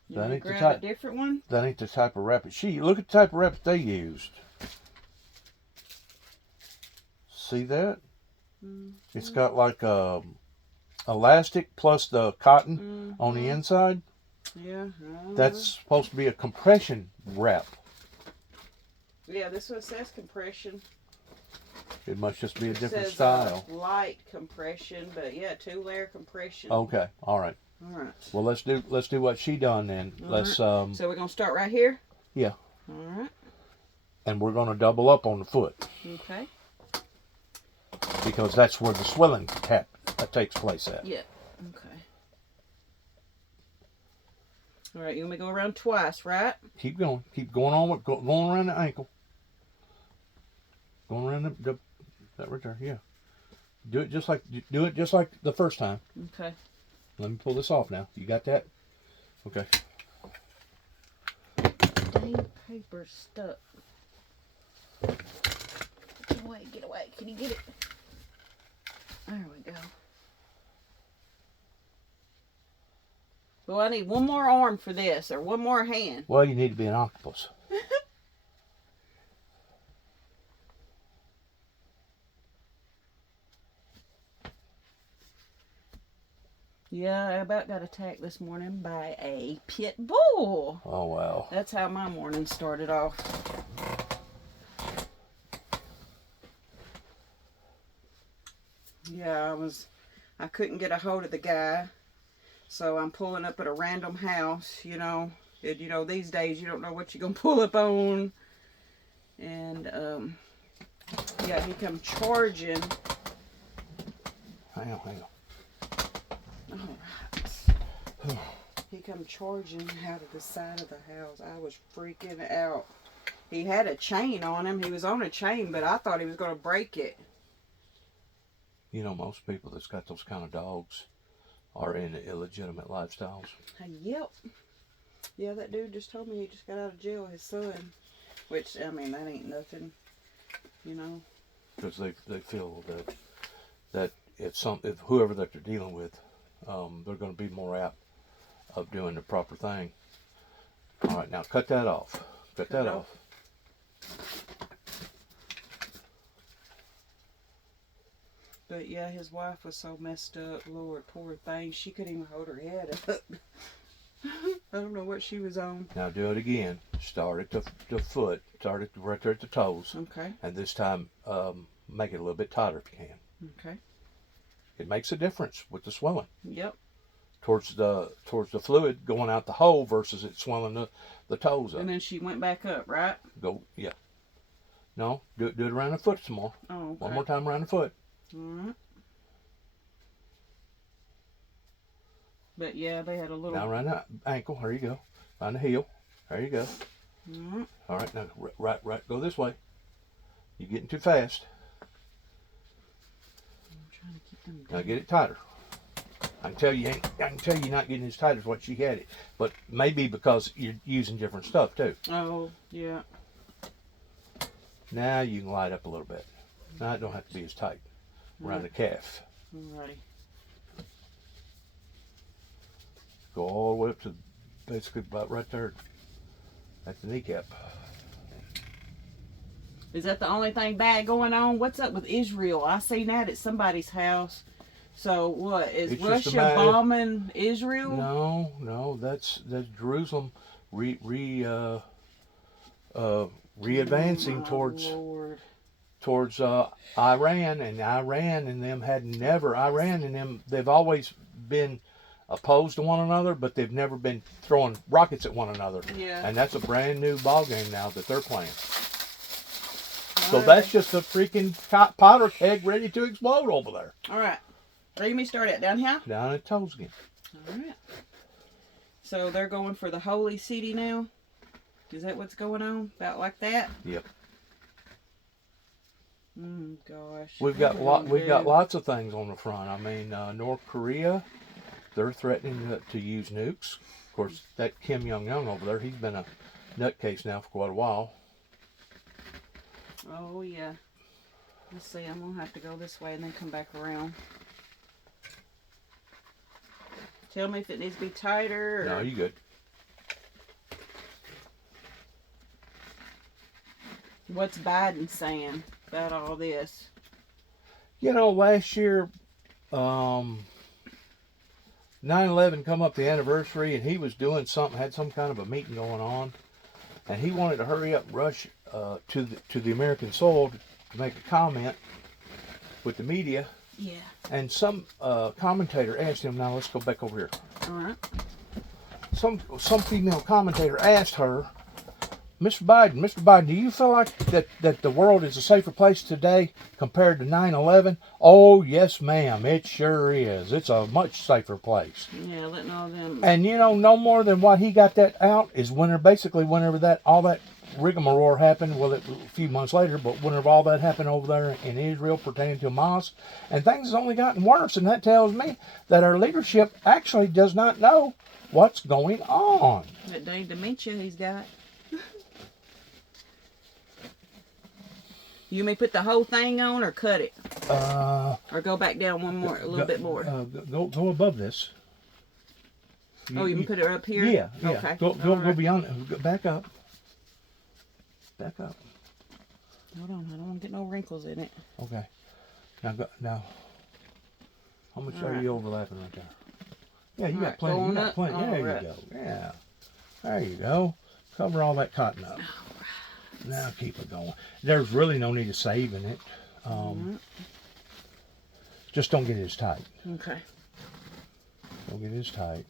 You That want to ain't the grab type. a different one? That ain't the type of wrap. Look at the type of wrap that they used. See that? It's got like elastic plus the cotton on the inside. Yeah. That's supposed to be a compression wrap. Yeah, this one says compression. It must just be a different says, style. Light compression, but yeah, 2-layer compression. Okay, all right. All right. Well, let's do what she done then. Let's So we're gonna start right here. Yeah. All right. And we're gonna double up on the foot. Okay. Because that's where the swelling takes place at. Yeah. Okay. All right. You want me to go around twice, right? Keep going. Keep going on with going around the ankle. Going around that right there. Yeah. Do it just like the first time. Okay. Let me pull this off now. You got that? Okay. Dang paper stuck. Get away, get away. Can you get it? There we go. Well, I need one more arm for this, or one more hand. Well, you need to be an octopus. Yeah, I about got attacked this morning by a pit bull. Oh, wow. That's how my morning started off. Yeah, I couldn't get a hold of the guy. So I'm pulling up at a random house, you know. And, you know, these days you don't know what you're going to pull up on. And, yeah, he come charging. Hang on. Alright. He come charging out of the side of the house. I was freaking out. He had a chain on him. He was on a chain, but I thought he was going to break it. You know, most people that's got those kind of dogs are in illegitimate lifestyles. Yep. Yeah, that dude just told me he just got out of jail, his son. Which, I mean, that ain't nothing, you know. Because they feel that if whoever that they're dealing with they're going to be more apt of doing the proper thing. All right, now cut that off. Cut that off. But yeah, his wife was so messed up. Lord, poor thing. She couldn't even hold her head up. I don't know what she was on. Now do it again. Start at the foot. Start at right there at the toes. Okay. And this time, make it a little bit tighter if you can. Okay. It makes a difference with the swelling. Yep. Towards the fluid going out the hole versus it swelling the toes up. And then she went back up, right? Yeah. No, do it around the foot some more. Oh, okay. One more time around the foot. Alright. But yeah, they had a little. Now around the ankle. There you go. Around the heel. There you go. Alright. All right, now right. Go this way. You're getting too fast. I'm trying to keep them Now down. get it tighter. I can tell you're not getting as tight as what she had it, but maybe because you're using different stuff too. Oh, yeah. Now you can light up a little bit. Now it don't have to be as tight around the calf. Alrighty. Go all the way up to basically about right there at the kneecap. Is that the only thing bad going on? What's up with Israel? I seen that at somebody's house. So what, is It's just a Russia matter- bombing Israel? No, that's Jerusalem re-advancing My towards Lord. Iran, and Iran and them they've always been opposed to one another, but they've never been throwing rockets at one another. Yeah. And that's a brand new ball game now that they're playing. So Alright. that's just a freaking powder keg ready to explode over there. Alright. Where you me start at? Down here? Down at toes again. Alright. So they're going for the holy city now? Is that what's going on? About like that? Yep. Gosh. We've got lots of things on the front. I mean, North Korea, they're threatening to use nukes. Of course, that Kim Jong-un over there, he's been a nutcase now for quite a while. Oh, yeah. Let's see, I'm going to have to go this way and then come back around. Tell me if it needs to be tighter. Or... No, you good. What's Biden saying about all this? You know, last year, 9/11 come up the anniversary, and he was doing something, had some kind of a meeting going on, and he wanted to hurry up and rush to the American soil to make a comment with the media. Yeah. And some commentator asked him, now let's go back over here. All right. Some female commentator asked her, Mr. Biden, do you feel like that the world is a safer place today compared to 9/11? Oh, yes, ma'am. It sure is. It's a much safer place. Yeah, letting all them... And, you know, no more than what he got that out is whenever all that rigmarole happened, well, a few months later, but whenever all that happened over there in Israel pertaining to Hamas, and things has only gotten worse, and that tells me that our leadership actually does not know what's going on. That dang dementia he's got. You may put the whole thing on or cut it? Or go back down a little bit more? Go above this. You can put it up here? Yeah. Okay. Go Right. beyond. Go back up. Back up. Hold on, I don't want to get no wrinkles in it. Okay. Now. I'm gonna show All right. you overlapping right there. Yeah, you All got right, plenty. going You got up? plenty. All There right. you go. Yeah. There you go. Cover all that cotton up. Now keep it going. There's really no need of saving it. Just don't get it as tight. Okay. Don't get it as tight.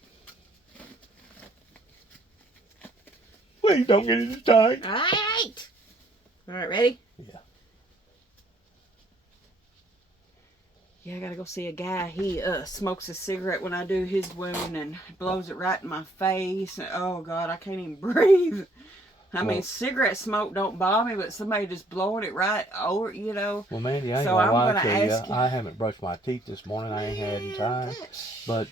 Please don't get it as tight. All right. All right, ready? Yeah. Yeah, I gotta go see a guy. He smokes a cigarette when I do his wound and blows it right in my face. Oh, God, I can't even breathe. I mean, Well- cigarette smoke don't bother me, but somebody just blowing it right over, you know. Well, Mandy, I ain't So gonna I'm lie gonna to you. ask you- I haven't brushed my teeth this morning. I ain't had any time. But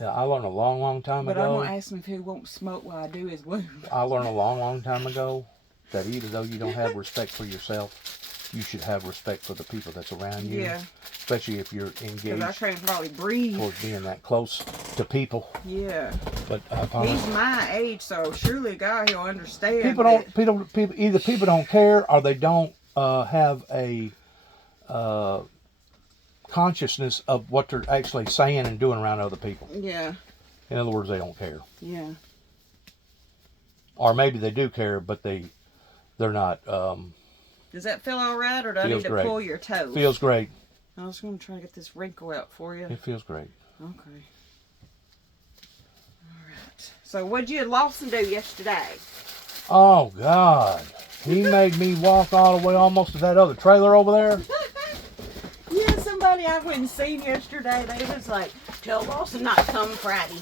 I learned a long time But I'm ago. gonna ask him if he won't smoke while I do his wound. I learned a long time ago that even though you don't have respect for yourself, you should have respect for the people that's around you. Yeah. Especially if you're Because I engaged can't probably breathe. towards being that close to people. Yeah. But I find He's my age, so surely God, he'll understand. people either people don't care or they don't have a consciousness of what they're actually saying and doing around other people. Yeah. In other words, they don't care. Yeah. Or maybe they do care, but they're not. Does that feel all right, or do I need to pull your toes? Feels great. I was going to try to get this wrinkle out for you. It feels great. Okay. All right. So what'd you and Lawson do yesterday? Oh, God. He made me walk all the way almost to that other trailer over there. Yeah, somebody I went and seen yesterday, they was like, tell Lawson not to come Friday.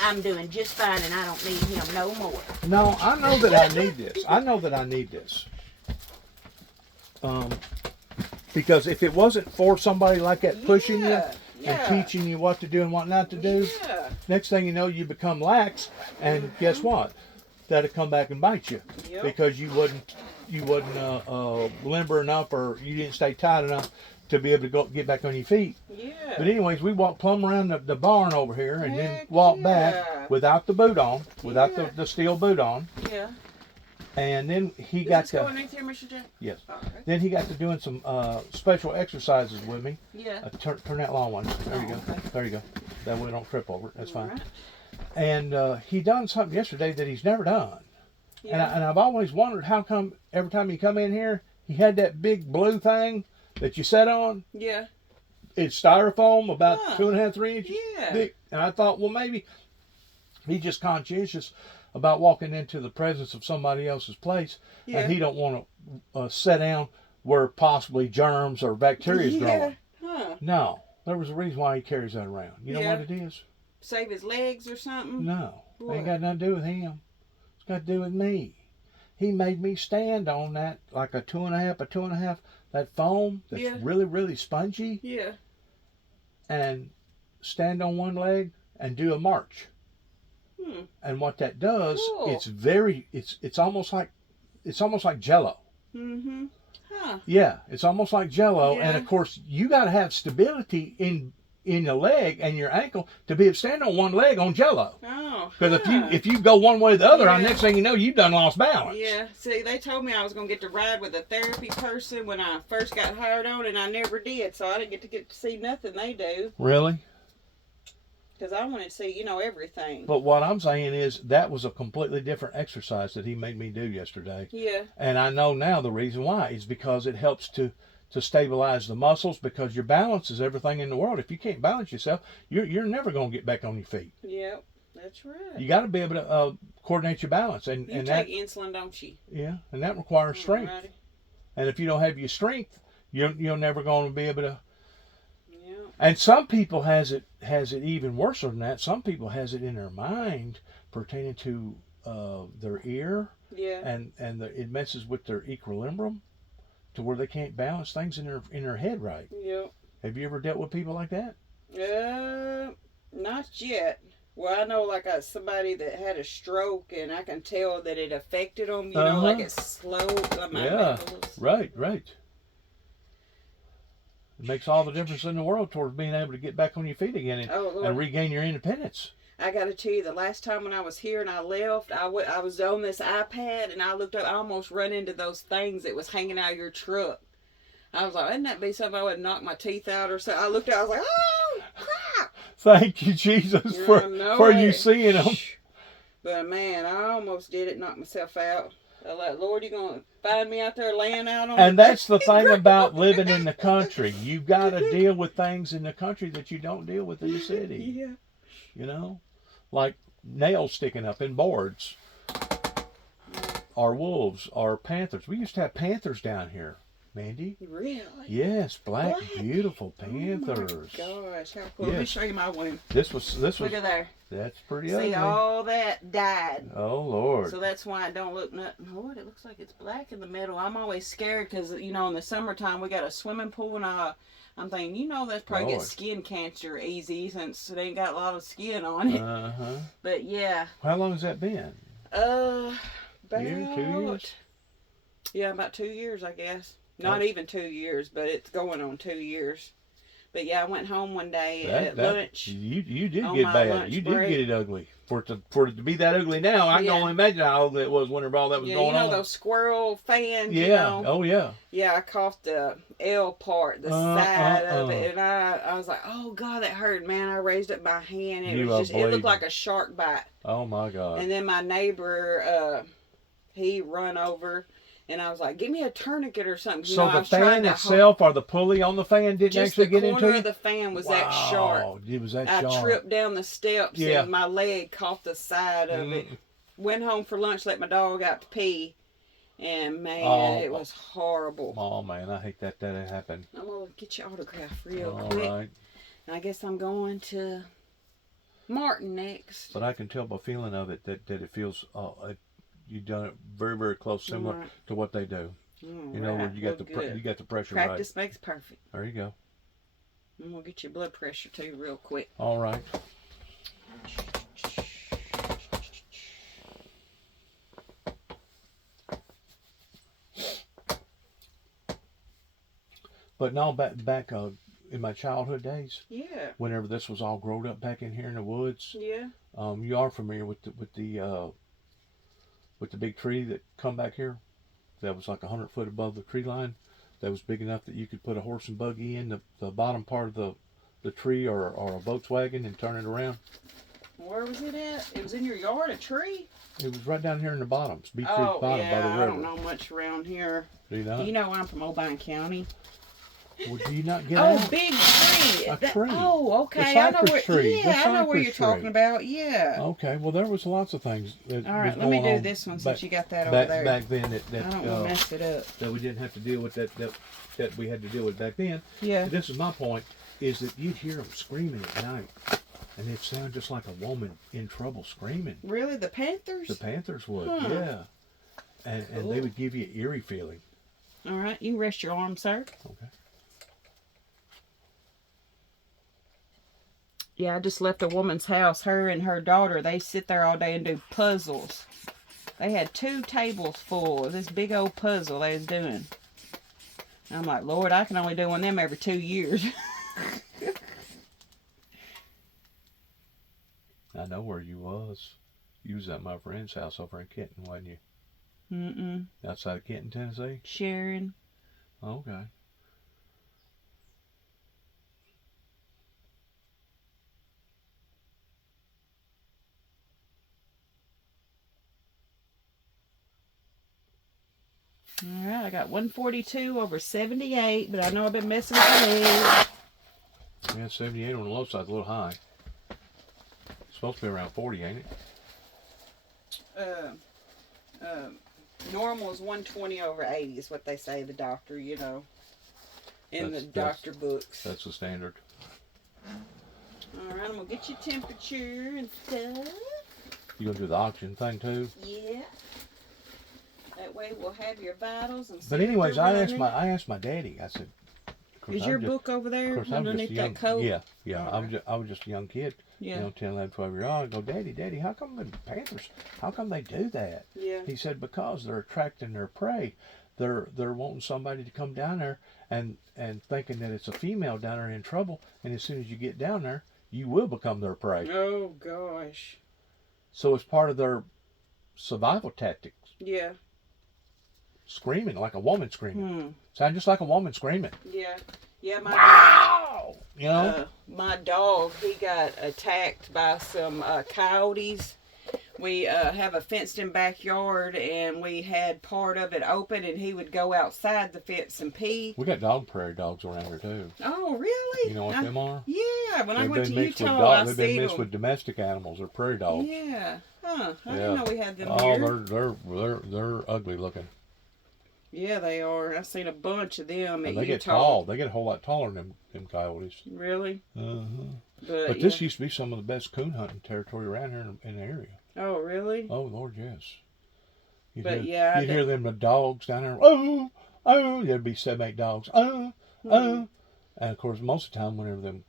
I'm doing just fine and I don't need him no more. No, I know that I need this. I know that I need this. Because if it wasn't for somebody like that pushing you and teaching you what to do and what not to do, next thing you know, you become lax, and guess what? That'll come back and bite you because you wasn't limber enough, or you didn't stay tight enough to be able to get back on your feet. Yeah. But anyways, we walked plumb around the barn over here and then walked back without the boot on, without the steel boot on. Yeah. And then he Is got this to going right there, Mr. Jack? yes. Okay. Then he got to doing some special exercises with me. Yeah. Turn that long one. There you go. Okay. There you go. That way we don't trip over it. That's fine. Right. And he done something yesterday that he's never done. Yeah. And I've always wondered how come every time he come in here, he had that big blue thing that you sat on. Yeah. It's styrofoam, about 2.5, 3 inches thick. And I thought, well, maybe he's just conscientious about walking into the presence of somebody else's place, and he don't want to sit down where possibly germs or bacteria is growing. Huh. No, there was a reason why he carries that around. You know what it is? Save his legs or something? No, What? ain't got nothing to do with him. It's got to do with me. He made me stand on that, like a 2.5, that foam that's really, really spongy. Yeah. And stand on one leg and do a march. And what that does, it's almost like Jello. Mm-hmm. Huh. Yeah, it's almost like Jello. Yeah. And of course, you got to have stability in your leg and your ankle to be able to stand on one leg on Jello. Oh. Because if you go one way or the other, next thing you know, you've done lost balance. Yeah. See, they told me I was gonna get to ride with a therapy person when I first got hired on, and I never did. So I didn't get to see nothing they do. Really? Because I wanted to see, everything. But what I'm saying is that was a completely different exercise that he made me do yesterday. Yeah. And I know now the reason why is because it helps to stabilize the muscles, because your balance is everything in the world. If you can't balance yourself, you're never going to get back on your feet. Yep, that's right. You got to be able to coordinate your balance. And You take insulin, don't you? Yeah, and that requires strength. Alrighty. And if you don't have your strength, you're never going to be able to. Yeah. And some people has it even worse than that. Some people has it in their mind pertaining to their ear. Yeah. And it messes with their equilibrium to where they can't balance things in their head right. Yep. Have you ever dealt with people like that? Not yet. Well, I know somebody that had a stroke, and I can tell that it affected them. Like it slowed. Right. It makes all the difference in the world towards being able to get back on your feet again and regain your independence. I got to tell you, the last time when I was here and I left, I was on this iPad and I looked up. I almost run into those things that was hanging out of your truck. I was like, wouldn't that be something I would knock my teeth out or something? I looked out. I was like, oh crap! Thank you, Jesus, for you seeing them. But man, I almost did it. Knocked myself out. I was like, Lord, you gonna find me out there laying out on? And that's the thing about living in the country. You got to deal with things in the country that you don't deal with in the city. Yeah. Like nails sticking up in boards, or wolves, or panthers. We used to have panthers down here, Mandy. Really? Yes, black. Beautiful panthers. Oh my gosh, how cool! Let me show you my one. This was. Look at there. That's pretty ugly. See, all that died. Oh Lord. So that's why it don't look nothing. Lord, it looks like it's black in the middle. I'm always scared because in the summertime we got a swimming pool and I'm thinking, that's probably get skin cancer easy since it ain't got a lot of skin on it. But yeah. How long has that been? About 2 years? Yeah, about 2 years, I guess. Not even 2 years, but it's going on 2 years. But yeah, I went home one day at lunch. You did on get my bad. lunch You break. did get it ugly. For it to be that ugly now, I can Yeah. only imagine how ugly it was whenever all that was Yeah, going you know on. those squirrel fans, Yeah. you know? Oh yeah. Yeah, I coughed the L part, the side of it, and I was like, oh God, that hurt, man. I raised up my hand. It was just, it looked like a shark bite. Oh my God. And then my neighbor, he run over, and I was like, give me a tourniquet or something. So the fan itself or the pulley on the fan didn't actually get into you? Just the corner of the fan was that sharp. Wow, it was that sharp. I tripped down the steps, and my leg caught the side of it. Went home for lunch, let my dog out to pee, and man, it was horrible. Oh man, I hate that happened. I'm going to get your autograph real All quick. right. I guess I'm going to Martin next. But I can tell by feeling of it that it feels you've done it very, very close, similar to what they do. You know, where you got the pressure right. Practice makes perfect. There you go. I'm gonna get your blood pressure too, real quick. All right. But no, back in my childhood days. Yeah. Whenever this was all grown up back in here in the woods. Yeah. You are familiar with the big tree that come back here? That was like 100 foot above the tree line. That was big enough that you could put a horse and buggy in the bottom part of the tree or a Volkswagen and turn it around. Where was it at? It was in your yard, a tree? It was right down here in the bottoms, Beach Creek bottom by the river. I don't know much around here. Do you not? You know I'm from Oldbine County. Well, do you not get out? Big tree. A tree. Oh, okay. I know where. Yeah, I know where you're talking about. Yeah. Okay. Well, there was lots of things. All right, let me do this one since you got that over there. Back then, I don't want to mess it up. That we didn't have to deal with that we had to deal with back then. Yeah. This is my point: is that you'd hear them screaming at night, and it sounded just like a woman in trouble screaming. Really, the Panthers? The Panthers would, Huh. yeah, and they would give you an eerie feeling. All right, you rest your arm, sir. Okay. Yeah, I just left a woman's house. Her and her daughter, they sit there all day and do puzzles. They had 2 tables full of this big old puzzle they was doing. I'm like, Lord, I can only do one of them every 2 years. I know where you was. You was at my friend's house over in Kenton, wasn't you? Mm-mm. Outside of Kenton, Tennessee? Sharon. Okay. All right, I got 142 over 78, but I know I've been messing with the leg. Yeah, 78 on the low side, a little high. It's supposed to be around 40, ain't it? Normal is 120 over 80 is what they say, the doctor, you know, in the doctor books. That's the standard. All right, I'm going to get your temperature and stuff. You going to do the oxygen thing too? Yeah. That way we'll have your vitals and stuff. But anyways, I asked my daddy, I said, is your book over there underneath that coat? Yeah. Right. I was just a young kid, yeah. 10, 11, 12 years old. I go, Daddy, how come the Panthers, how come they do that? Yeah. He said, because they're attracting their prey. They're wanting somebody to come down there and thinking that it's a female down there in trouble, and as soon as you get down there, you will become their prey. Oh, gosh. So it's part of their survival tactics. Yeah. Screaming like a woman screaming. Sound just like a woman screaming. Yeah. Yeah, Wow! You know? My dog, he got attacked by some coyotes. We have a fenced-in backyard, and we had part of it open, and he would go outside the fence and pee. We got prairie dogs around here, too. Oh, really? You know what them are? Yeah, when I went to Utah, I they've been mixed with domestic animals. They're prairie dogs. Yeah. Huh. I didn't know we had them here. Oh, they're ugly looking. Yeah, they are. I've seen a bunch of them at Utah. Get tall. They get a whole lot taller than them coyotes. Really? Uh-huh. But this used to be some of the best coon hunting territory around here in the area. Oh, really? Oh, Lord, yes. You'd hear them the dogs down there. Oh, there'd be 7, 8 dogs. And of course, most of the time, whenever them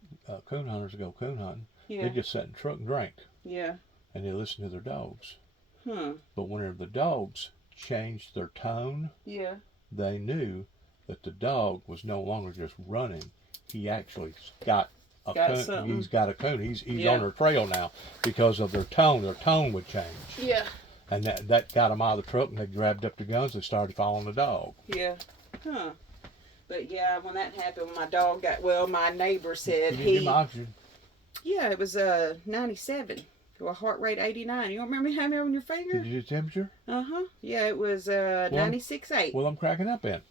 coon hunters go coon hunting, they just sit in the truck and drink. Yeah. And they listen to their dogs. Huh. But whenever the dogs changed their tone, yeah, they knew that the dog was no longer just running. He actually got a Got coon. something. He's got a coon. He's Yeah. on her trail now because of their tone. Their tone would change. Yeah. And that got them out of the truck, and they grabbed up the guns and started following the dog. Yeah. Huh. But yeah, when that happened, when my dog got, well, my neighbor said You didn't give him oxygen. yeah, it was 97 to a heart rate 89. You don't remember me having it on your finger? Did you do temperature? Yeah, it was 96.8. Well, I'm cracking up in.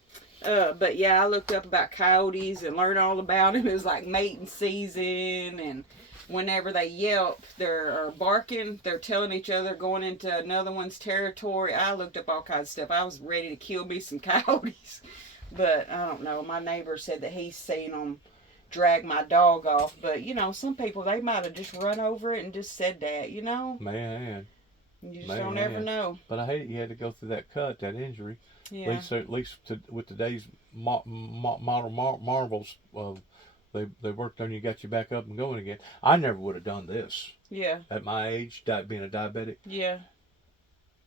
But yeah, I looked up about coyotes and learned all about them. It was like mating season, and whenever they yelp, they're barking, they're telling each other going into another one's territory. I looked up all kinds of stuff. I was ready to kill me some coyotes. But I don't know. My neighbor said that he's seen them drag my dog off. But, you know, some people, they might have just run over it and just said that, you know? Man. You just don't ever know. But I hate you had to go through that cut, that injury. Yeah. At least with today's model marvels, they worked on you, got you back up and going again. I never would have done this. Yeah. At my age, being a diabetic. Yeah.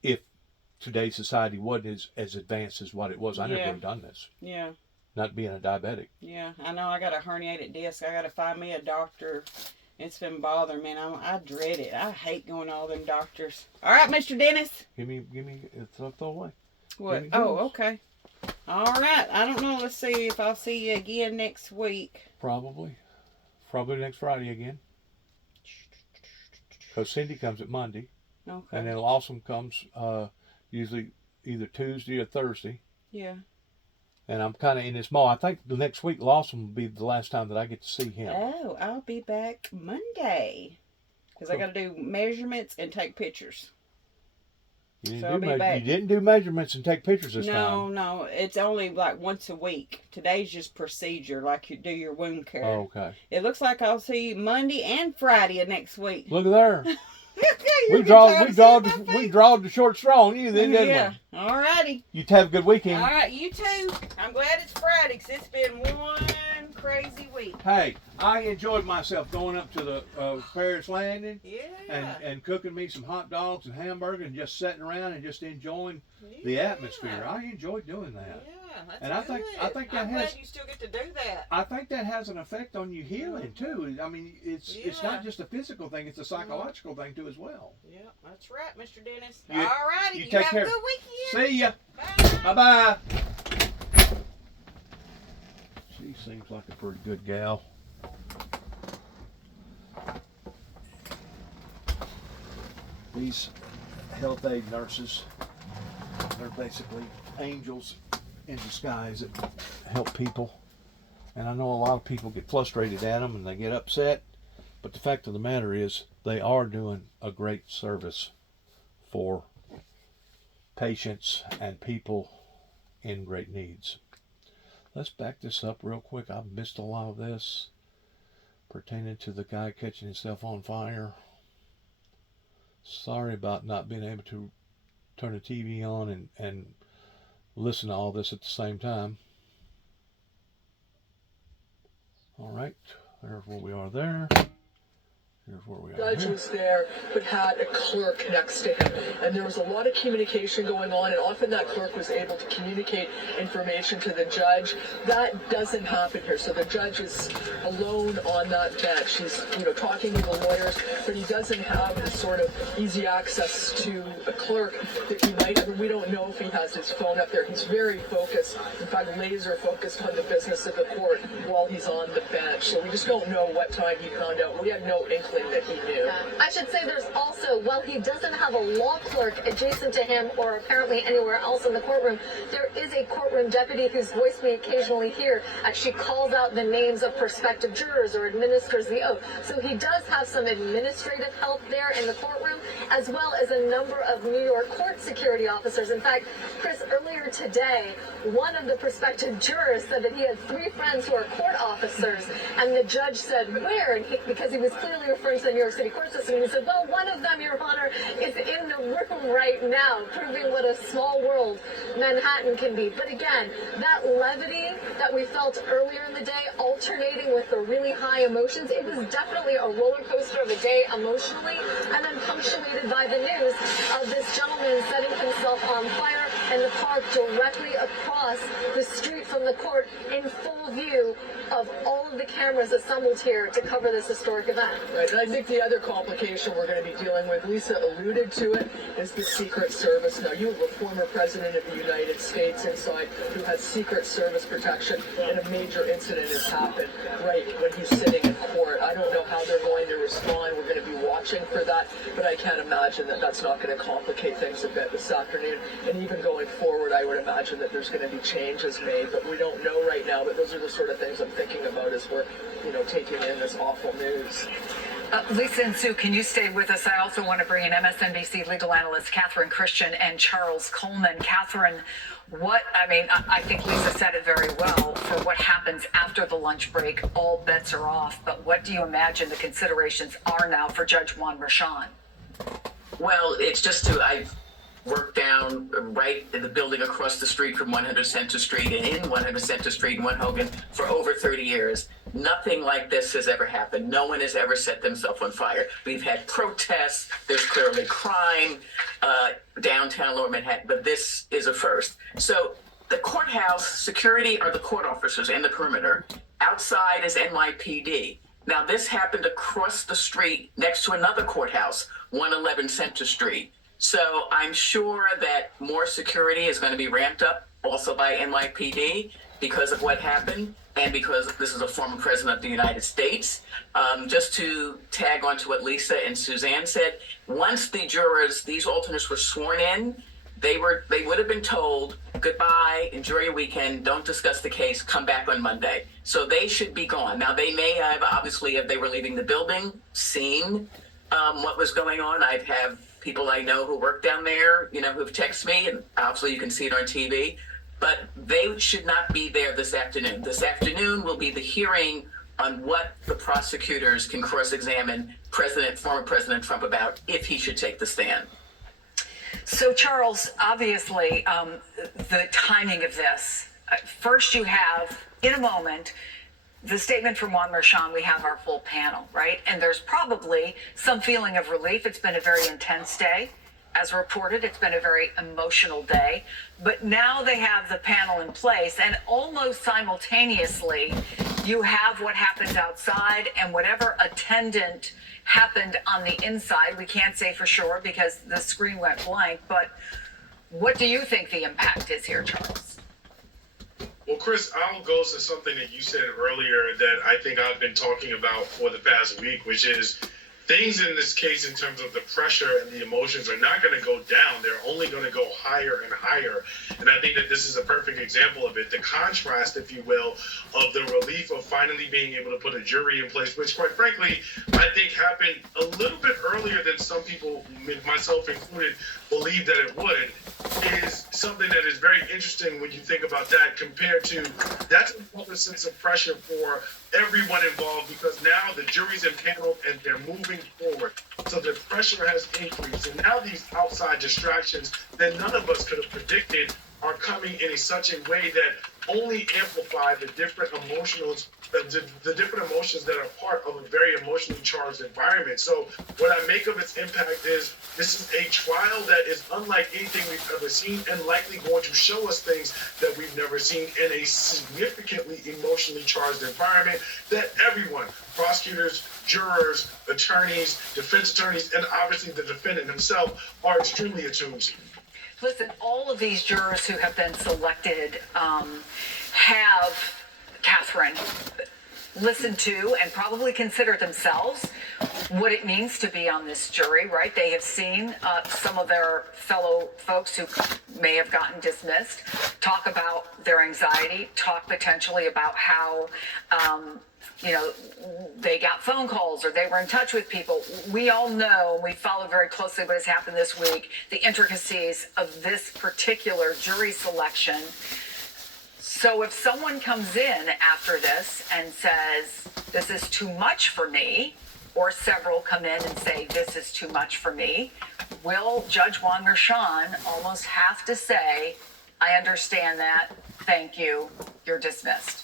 If today's society wasn't as advanced as what it was, I never would have done this. Yeah. Not being a diabetic. Yeah. I know I got a herniated disc. I got to find me a doctor. It's been bothering me, and I dread it. I hate going to all them doctors. All right, Mr. Dennis. Give me, throw away. What? Oh, okay. All right. I don't know. Let's see if I'll see you again next week. Probably next Friday again. Because Cindy comes at Monday. Okay. And then Lawson comes usually either Tuesday or Thursday. Yeah. And I'm kind of in this mode. I think the next week Lawson will be the last time that I get to see him. Oh, I'll be back Monday. Because I got to do measurements and take pictures. You So I'll be back. you didn't do measurements and take pictures this time. No. It's only like once a week. Today's just procedure, like you do your wound care. Oh, okay. It looks like I'll see you Monday and Friday of next week. Look at there. We we drawed the short straw on you then, didn't yeah. All righty. we? You have a good weekend. All right, you too. I'm glad it's Friday because it's been one crazy week. Hey, I enjoyed myself going up to the Paris Landing Yeah. and cooking me some hot dogs and hamburgers and just sitting around and just enjoying the atmosphere. I enjoyed doing that. Yeah, that's And good. I think that I'm has. glad you still get to do that. I think that has an effect on you healing too. I mean, it's not just a physical thing; it's a psychological thing too as well. Yeah, that's right, Mr. Dennis. You- All righty, you you take have care. a good weekend. See ya. Bye. Bye bye. She seems like a pretty good gal. These health aid nurses, they're basically angels in disguise that help people. And I know a lot of people get frustrated at them and they get upset, but the fact of the matter is they are doing a great service for patients and people in great needs. Let's back this up real quick. I've missed a lot of this pertaining to the guy catching himself on fire. Sorry about not being able to turn the TV on and listen to all this at the same time. All right, there's where we are there. Here's where we are. The judge was there, but had a clerk next to him. And there was a lot of communication going on, and often that clerk was able to communicate information to the judge. That doesn't happen here. So the judge is alone on that bench. He's, talking with the lawyers, but he doesn't have the sort of easy access to a clerk that he might have. We don't know if he has his phone up there. He's very focused, in fact, laser focused on the business of the court while he's on the bench. So we just don't know what time he found out. We had no inkling that he knew. I should say there's also, while he doesn't have a law clerk adjacent to him or apparently anywhere else in the courtroom, there is a courtroom deputy whose voice we occasionally hear as she calls out the names of prospective jurors or administers the oath. So he does have some administrative help there in the courtroom, as well as a number of New York court security officers. In fact, Chris, earlier today, one of the prospective jurors said that he had 3 friends who are court officers, and the judge said, where? And because he was clearly referring to the New York City court system, he said, well, one of them, Your Honor, is in the room right now, proving what a small world Manhattan can be. But again, that levity that we felt earlier in the day, alternating with the really high emotions, it was definitely a roller coaster of a day emotionally, and then punctuated by the news of this gentleman setting himself on fire and the park directly across the street from the court in full view of all of the cameras assembled here to cover this historic event. Right, and I think the other complication we're going to be dealing with, Lisa alluded to it, is the Secret Service. Now, you have a former president of the United States inside who has Secret Service protection, and a major incident has happened right when he's sitting in court. I don't know how they're going to respond. We're going to be watching for that, but I can't imagine that that's not going to complicate things a bit this afternoon. And even going forward, I would imagine that there's going to be changes made, but we don't know right now. But those are the sort of things I'm thinking about as we're, taking in this awful news. Lisa and Sue, can you stay with us? I also want to bring in MSNBC legal analyst Catherine Christian and Charles Coleman. Catherine, I think Lisa said it very well. For what happens after the lunch break, all bets are off. But what do you imagine the considerations are now for Judge Juan Merchan? Well, it's just I've worked down right in the building across the street from 100 Center Street and in 100 Center Street in One Hogan for over 30 years. Nothing like this has ever happened. No one has ever set themselves on fire. We've had protests. There's clearly crime downtown Lower Manhattan, but this is a first. So the courthouse security are the court officers and the perimeter. Outside is NYPD. Now, this happened across the street next to another courthouse, 111 Center Street. So I'm sure that more security is going to be ramped up also by NYPD because of what happened and because this is a former president of the United States. Just to tag on to what Lisa and Suzanne said, once the jurors, these alternates were sworn in, they would have been told, goodbye, enjoy your weekend, don't discuss the case, come back on Monday. So they should be gone. Now, they may have, obviously, if they were leaving the building, seen what was going on. I have people I know who work down there, who've texted me, and obviously you can see it on TV, but they should not be there this afternoon. This afternoon will be the hearing on what the prosecutors can cross-examine former President Trump about if he should take the stand. So, Charles, obviously, the timing of this, first you have, in a moment, the statement from Juan Merchan. We have our full panel, right? And there's probably some feeling of relief. It's been a very intense day. As reported, it's been a very emotional day. But now they have the panel in place, and almost simultaneously, you have what happens outside and whatever attendant happened on the inside. We can't say for sure because the screen went blank, but what do you think the impact is here, Charles? Well, Chris, I'll go to something that you said earlier that I think I've been talking about for the past week, which is things in this case in terms of the pressure and the emotions are not going to go down. They're only going to go higher and higher. And I think that this is a perfect example of it. The contrast, if you will, of the relief of finally being able to put a jury in place, which quite frankly, I think happened a little bit earlier than some people, myself included, believed that it would, is something that is very interesting when you think about that compared to that's another sense of pressure for everyone involved because now the jury's impaneled and they're moving forward. So the pressure has increased. And now these outside distractions that none of us could have predicted are coming in such a way that only amplify the different emotions that are part of a very emotionally charged environment. So what I make of its impact is this is a trial that is unlike anything we've ever seen and likely going to show us things that we've never seen in a significantly emotionally charged environment that everyone, prosecutors, jurors, attorneys, defense attorneys, and obviously the defendant himself are extremely attuned to. Listen, all of these jurors who have been selected have, Catherine, listened to and probably considered themselves what it means to be on this jury, right? They have seen some of their fellow folks who may have gotten dismissed talk about their anxiety, talk potentially about how they got phone calls or they were in touch with people. We all know, we follow very closely what has happened this week, the intricacies of this particular jury selection. So if someone comes in after this and says, this is too much for me, or several come in and say, this is too much for me, will Judge Juan Merchan almost have to say, I understand that, thank you, you're dismissed?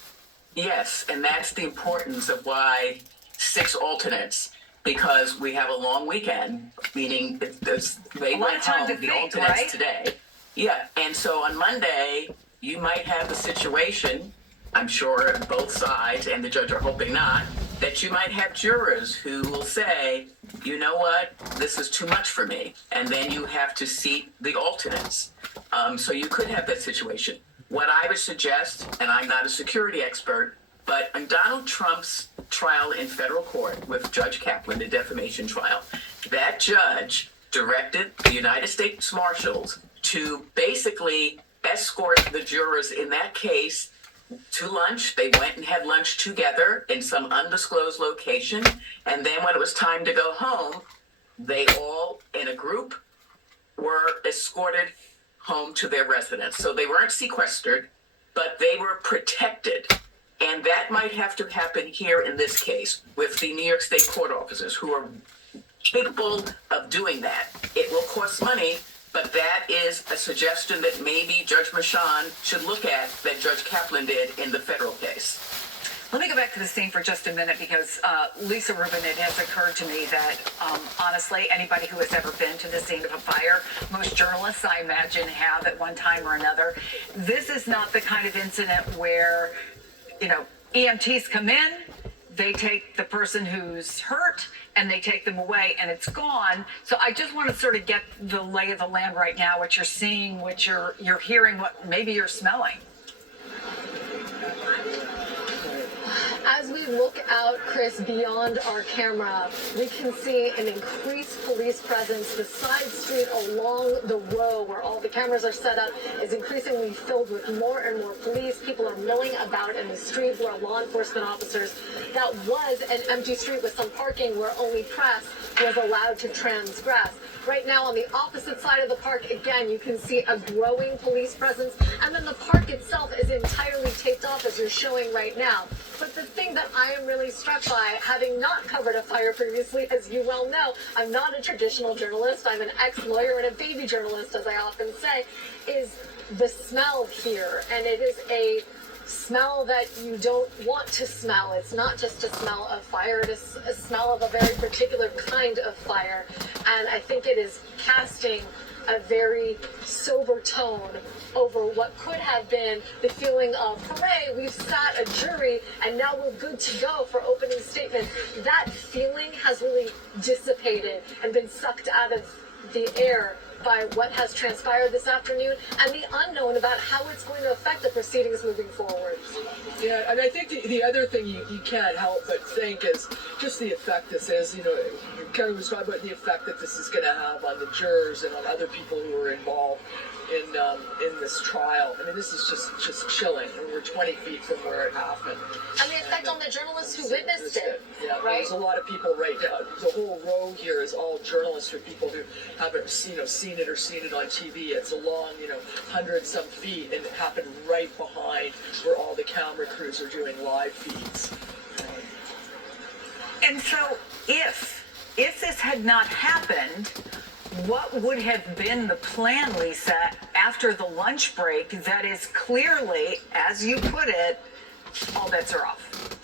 Yes, and that's the importance of why 6 alternates, because we have a long weekend, meaning they went home, the alternates today. Yeah, and so on Monday, you might have the situation, I'm sure both sides, and the judge are hoping not, that you might have jurors who will say, you know what, this is too much for me. And then you have to seat the alternates. So you could have that situation. What I would suggest, and I'm not a security expert, but in Donald Trump's trial in federal court with Judge Kaplan, the defamation trial, that judge directed the United States Marshals to basically escort the jurors in that case to lunch. They went and had lunch together in some undisclosed location. And then when it was time to go home, they all, in a group, were escorted home to their residence. So they weren't sequestered, but they were protected. And that might have to happen here in this case with the New York State court officers who are capable of doing that. It will cost money, but that is a suggestion that maybe Judge Merchan should look at that Judge Kaplan did in the federal case. Let me go back to the scene for just a minute because, Lisa Rubin, it has occurred to me that, honestly, anybody who has ever been to the scene of a fire, most journalists, I imagine, have at one time or another. This is not the kind of incident where, EMTs come in, they take the person who's hurt, and they take them away, and it's gone. So I just want to sort of get the lay of the land right now, what you're seeing, what you're hearing, what maybe you're smelling. As we look out, Chris, beyond our camera, we can see an increased police presence. The side street along the row where all the cameras are set up is increasingly filled with more and more police. People are milling about in the street where law enforcement officers. That was an empty street with some parking where only press was allowed to transgress. Right now, on the opposite side of the park, again, you can see a growing police presence. And then the park itself is entirely taped off, as you're showing right now. But the thing that I am really struck by, having not covered a fire previously, as you well know, I'm not a traditional journalist. I'm an ex-lawyer and a baby journalist, as I often say, is the smell here. And it is a smell that you don't want to smell. It's not just a smell of fire, it is a smell of a very particular kind of fire. And I think it is casting a very sober tone over what could have been the feeling of, hooray, we've sat a jury and now we're good to go for opening statements. That feeling has really dissipated and been sucked out of the air by what has transpired this afternoon and the unknown about how it's going to affect the proceedings moving forward. Yeah, and I think the other thing you can't help but think is just the effect this is. Kevin was talking about the effect that this is going to have on the jurors and on other people who are involved in this trial. I mean, this is just chilling. We're 20 feet from where it happened. And the effect on the journalists who witnessed it. Yeah, right? There's a lot of people right now. The whole row here is all journalists or people who haven't seen it or seen it on TV. It's a long, 100-some feet, and it happened right behind where all the camera crews are doing live feeds. And so if this had not happened, what would have been the plan, Lisa, after the lunch break that is clearly, as you put it, all bets are off?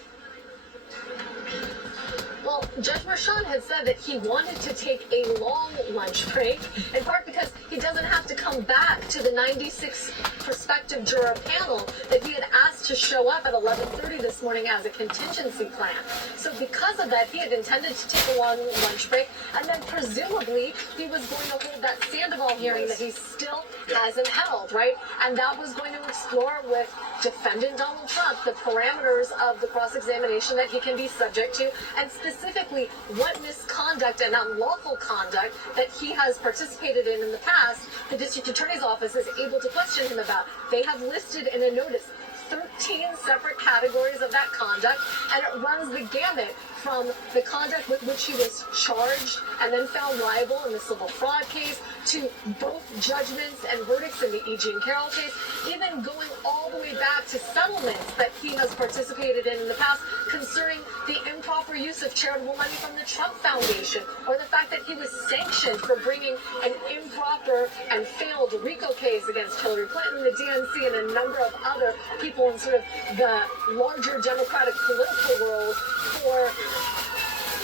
Well, Judge Merchan had said that he wanted to take a long lunch break, in part because he doesn't have to come back to the 96 prospective juror panel that he had asked to show up at 11:30 this morning as a contingency plan. So because of that, he had intended to take a long lunch break, and then presumably he was going to hold that Sandoval hearing that he still hasn't held, right? And that was going to explore with defendant Donald Trump the parameters of the cross-examination that he can be subject to, and specifically what misconduct and unlawful conduct that he has participated in the past, the district attorney's office is able to question him about. They have listed in a notice 13 separate categories of that conduct, and it runs the gamut from the conduct with which he was charged and then found liable in the civil fraud case to both judgments and verdicts in the E. Jean Carroll case, even going all the way back to settlements that he has participated in the past concerning the improper use of charitable money from the Trump Foundation, or the fact that he was sanctioned for bringing an improper and failed RICO case against Hillary Clinton, the DNC, and a number of other people in sort of the larger Democratic political world for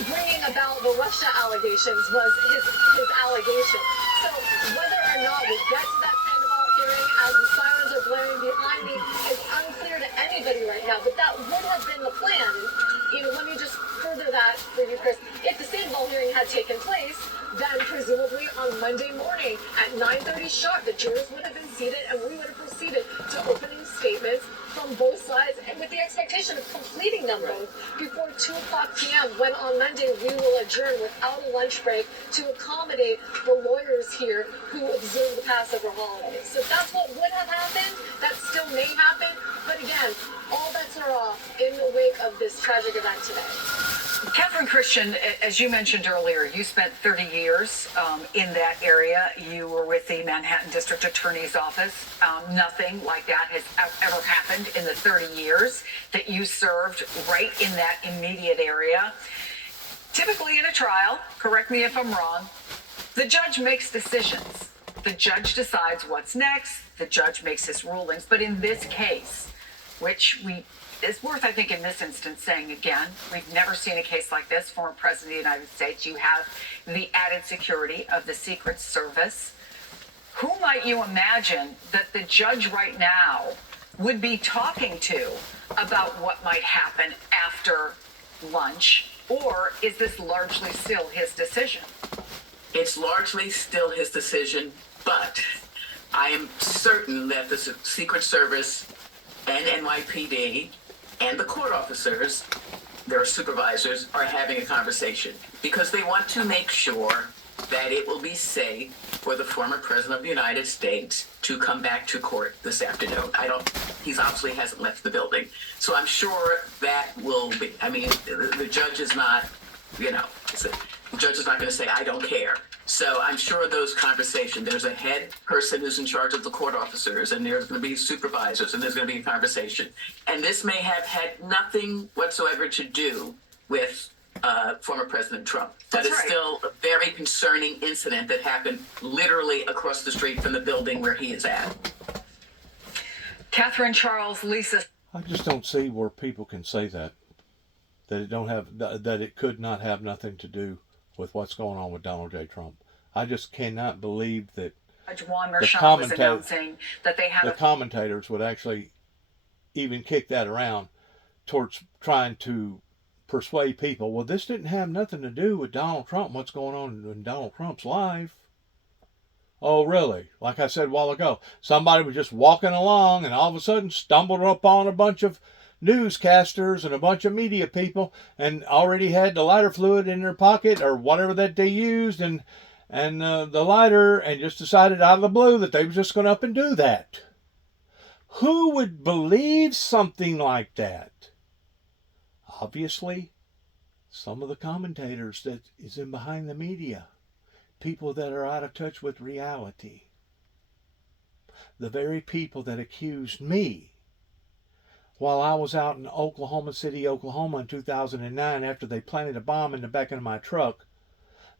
bringing about the Russia allegations was his allegation. So whether or not we get to that kind of Monday morning at 9:30 sharp, the jurors would have been seated and we would have proceeded to opening statements from both sides, and with the expectation of completing them both before 2 o'clock p.m. when on Monday we will adjourn without a lunch break to accommodate the lawyers here who observe the Passover holiday. So that's what would have happened. That still may happen. But again, all bets are off in the wake of this tragic event today. Catherine Christian, as you mentioned earlier, you spent 30 years in that area. You were with the Manhattan District Attorney's Office. Nothing like that has ever happened in the 30 years that you served right in that immediate area. Typically in a trial, correct me if I'm wrong, the judge makes decisions. The judge decides what's next. The judge makes his rulings. But in this case, which is worth, I think, in this instance, saying again, we've never seen a case like this. Former President of the United States, you have the added security of the Secret Service. Who might you imagine that the judge right now would be talking to about what might happen after lunch? Or is this largely still his decision? It's largely still his decision, but I am certain that the Secret Service and NYPD and the court officers, their supervisors, are having a conversation because they want to make sure that it will be safe for the former president of the United States to come back to court this afternoon. He obviously hasn't left the building. So I'm sure that will be, the judge is not, the judge is not going to say, I don't care. So I'm sure those conversations, there's a head person who's in charge of the court officers, and there's going to be supervisors, and there's going to be a conversation. And this may have had nothing whatsoever to do with former President Trump. But it's still a very concerning incident that happened literally across the street from the building where he is at. Catherine, Charles, Lisa. I just don't see where people can say that it could not have nothing to do with what's going on with Donald J. Trump. I just cannot believe that Juan Merchan was announcing that they have the commentators would actually even kick that around towards trying to persuade people, well, this didn't have nothing to do with Donald Trump, what's going on in Donald Trump's life. Oh, really? Like I said a while ago, somebody was just walking along and all of a sudden stumbled upon a bunch of newscasters and a bunch of media people and already had the lighter fluid in their pocket or whatever that they used and the lighter, and just decided out of the blue that they were just going to up and do that. Who would believe something like that? Obviously, some of the commentators that is in behind the media, people that are out of touch with reality, the very people that accused me while I was out in Oklahoma City, Oklahoma in 2009 after they planted a bomb in the back of my truck,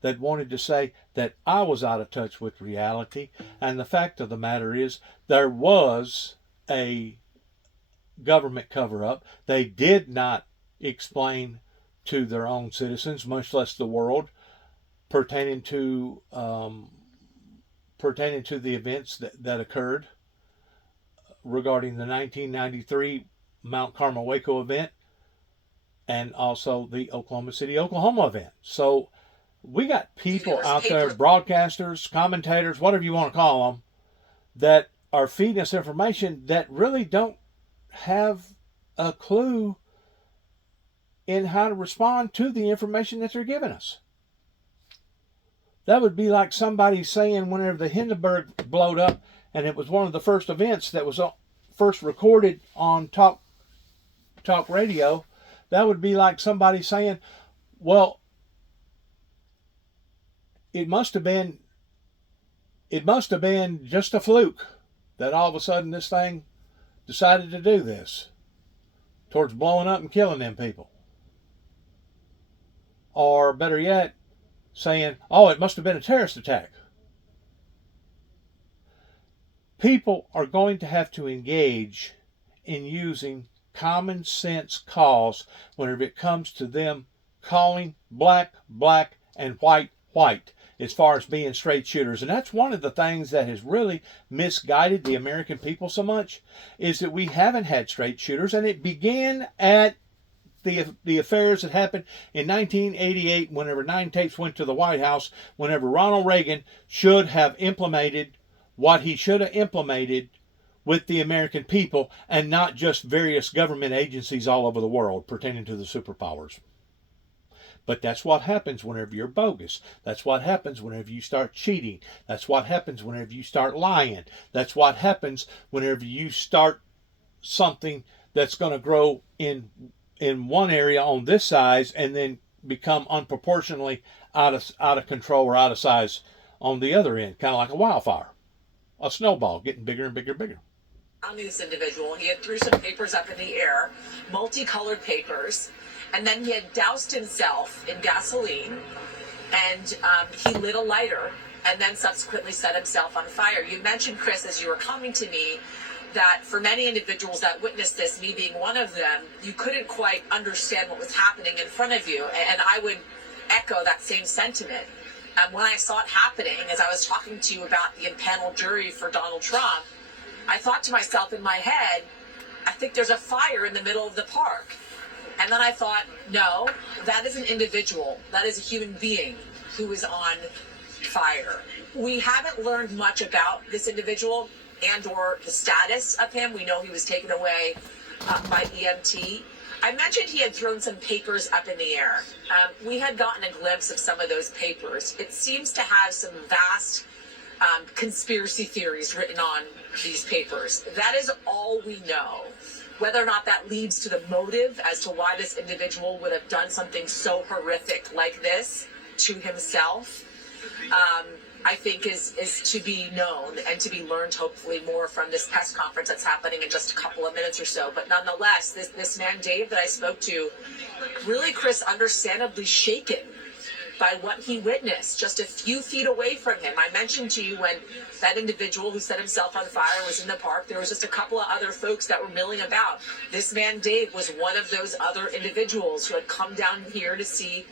that wanted to say that I was out of touch with reality. And the fact of the matter is, there was a government cover-up. They did not explain to their own citizens, much less the world, pertaining to the events that occurred regarding the 1993 Mount Carmel Waco event and also the Oklahoma City, Oklahoma event. So we got people out there, broadcasters, commentators, whatever you want to call them, that are feeding us information that really don't have a clue in how to respond to the information that they're giving us. That would be like somebody saying whenever the Hindenburg blowed up, and it was one of the first events that was first recorded on talk radio, that would be like somebody saying, well, it must have been just a fluke that all of a sudden this thing decided to do this towards blowing up and killing them people. Or better yet, saying, oh, it must have been a terrorist attack. People are going to have to engage in using common sense calls whenever it comes to them calling black, black, and white, white, as far as being straight shooters. And that's one of the things that has really misguided the American people so much, is that we haven't had straight shooters. And it began at the affairs that happened in 1988, whenever 9 tapes went to the White House, whenever Ronald Reagan should have implemented what he should have implemented with the American people, and not just various government agencies all over the world pertaining to the superpowers. But that's what happens whenever you're bogus. That's what happens whenever you start cheating. That's what happens whenever you start lying. That's what happens whenever you start something that's going to grow in one area on this size and then become unproportionately out of control or out of size on the other end, kind of like a wildfire, a snowball getting bigger and bigger and bigger. On this individual, he had threw some papers up in the air, multicolored papers, and then he had doused himself in gasoline, and he lit a lighter, and then subsequently set himself on fire. You mentioned, Chris, as you were coming to me, that for many individuals that witnessed this, me being one of them, you couldn't quite understand what was happening in front of you, and I would echo that same sentiment. When I saw it happening, as I was talking to you about the impaneled jury for Donald Trump, I thought to myself in my head, I think there's a fire in the middle of the park. And then I thought, no, that is an individual. That is a human being who is on fire. We haven't learned much about this individual and or the status of him. We know he was taken away by EMT. I mentioned he had thrown some papers up in the air. We had gotten a glimpse of some of those papers. It seems to have some vast conspiracy theories written on these papers. That is all we know. Whether or not that leads to the motive as to why this individual would have done something so horrific like this to himself, I think is to be known and to be learned hopefully more from this press conference that's happening in just a couple of minutes or so. But nonetheless, this man Dave that I spoke to, really, Chris, understandably shaken by what he witnessed just a few feet away from him. I mentioned to you when that individual who set himself on fire was in the park, there was just a couple of other folks that were milling about. This man Dave was one of those other individuals who had come down here to see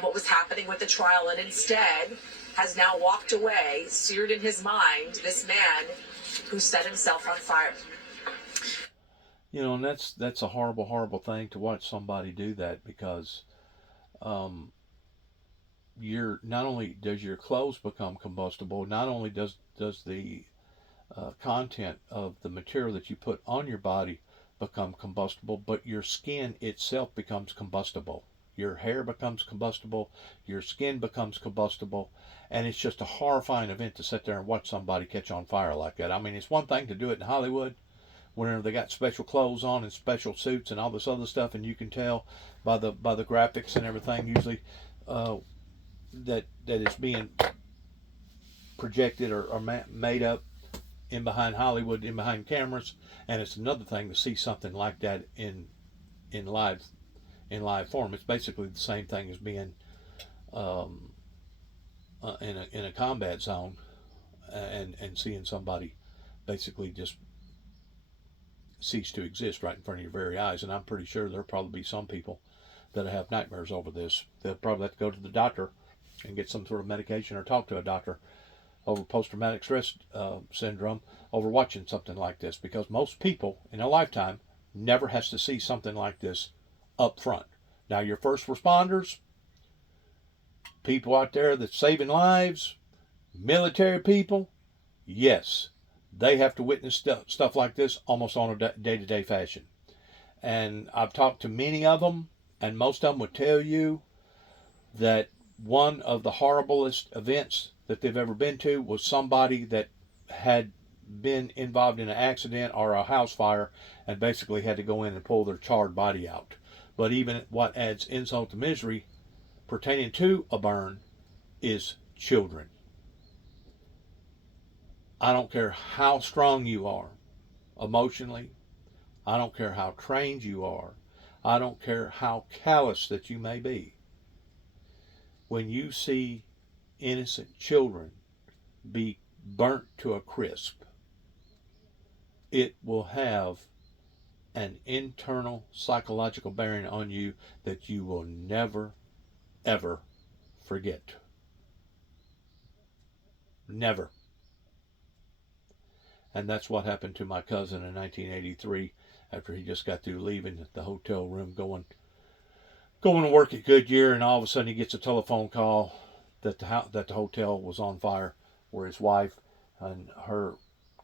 what was happening with the trial, and instead has now walked away, seared in his mind, this man who set himself on fire. You know, and that's a horrible, horrible thing to watch somebody do that, because you're not only does your clothes become combustible, not only does the content of the material that you put on your body become combustible, but your skin itself becomes combustible. Your hair becomes combustible, your skin becomes combustible, and it's just a horrifying event to sit there and watch somebody catch on fire like that. I mean, it's one thing to do it in Hollywood, whenever they got special clothes on and special suits and all this other stuff, and you can tell by the graphics and everything usually that is being projected or made up in behind Hollywood, in behind cameras. And it's another thing to see something like that in live form. It's basically the same thing as being in a combat zone and seeing somebody basically just cease to exist right in front of your very eyes. And I'm pretty sure there'll probably be some people that have nightmares over this. They'll probably have to go to the doctor and get some sort of medication or talk to a doctor over post-traumatic stress syndrome over watching something like this, because most people in a lifetime never has to see something like this up front. Now, your first responders, people out there that's saving lives, military people, yes, they have to witness stuff like this almost on a day-to-day fashion. And I've talked to many of them, and most of them would tell you that one of the horriblest events that they've ever been to was somebody that had been involved in an accident or a house fire and basically had to go in and pull their charred body out. But even what adds insult to misery pertaining to a burn is children. I don't care how strong you are emotionally. I don't care how trained you are. I don't care how callous that you may be. When you see innocent children be burnt to a crisp, it will have an internal psychological bearing on you that you will never, ever forget. Never. And that's what happened to my cousin in 1983 after he just got through leaving the hotel room going going to work at Goodyear, and all of a sudden he gets a telephone call that the hotel was on fire, where his wife and her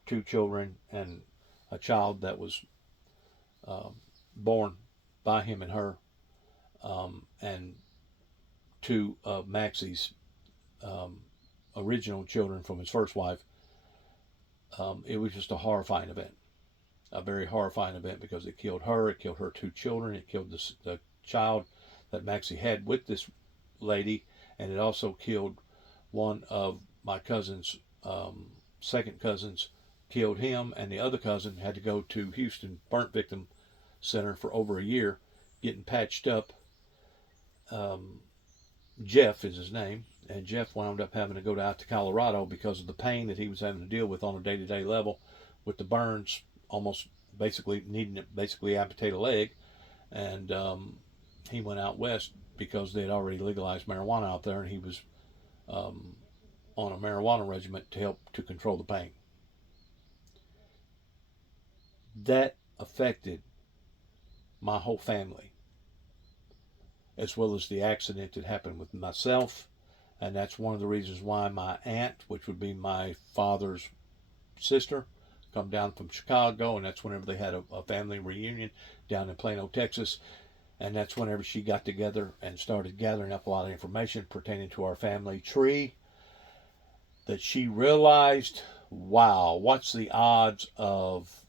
2 children and a child that was born by him and her, and 2 of Maxie's original children from his first wife. It was just a horrifying event, a very horrifying event, because it killed her, 2 children, it killed the child that Maxie had with this lady, and it also killed one of my cousin's second cousins, killed him, and the other cousin had to go to Houston Burnt Victim Center for over a year getting patched up. Jeff is his name, and Jeff wound up having to go out to Colorado because of the pain that he was having to deal with on a day-to-day level with the burns, almost basically needing to basically amputate a leg. And he went out west because they had already legalized marijuana out there, and he was on a marijuana regimen to help to control the pain. That affected my whole family, as well as the accident that happened with myself. And that's one of the reasons why my aunt, which would be my father's sister, come down from Chicago, and that's whenever they had a family reunion down in Plano, Texas. And that's whenever she got together and started gathering up a lot of information pertaining to our family tree, that she realized, wow, what's the odds of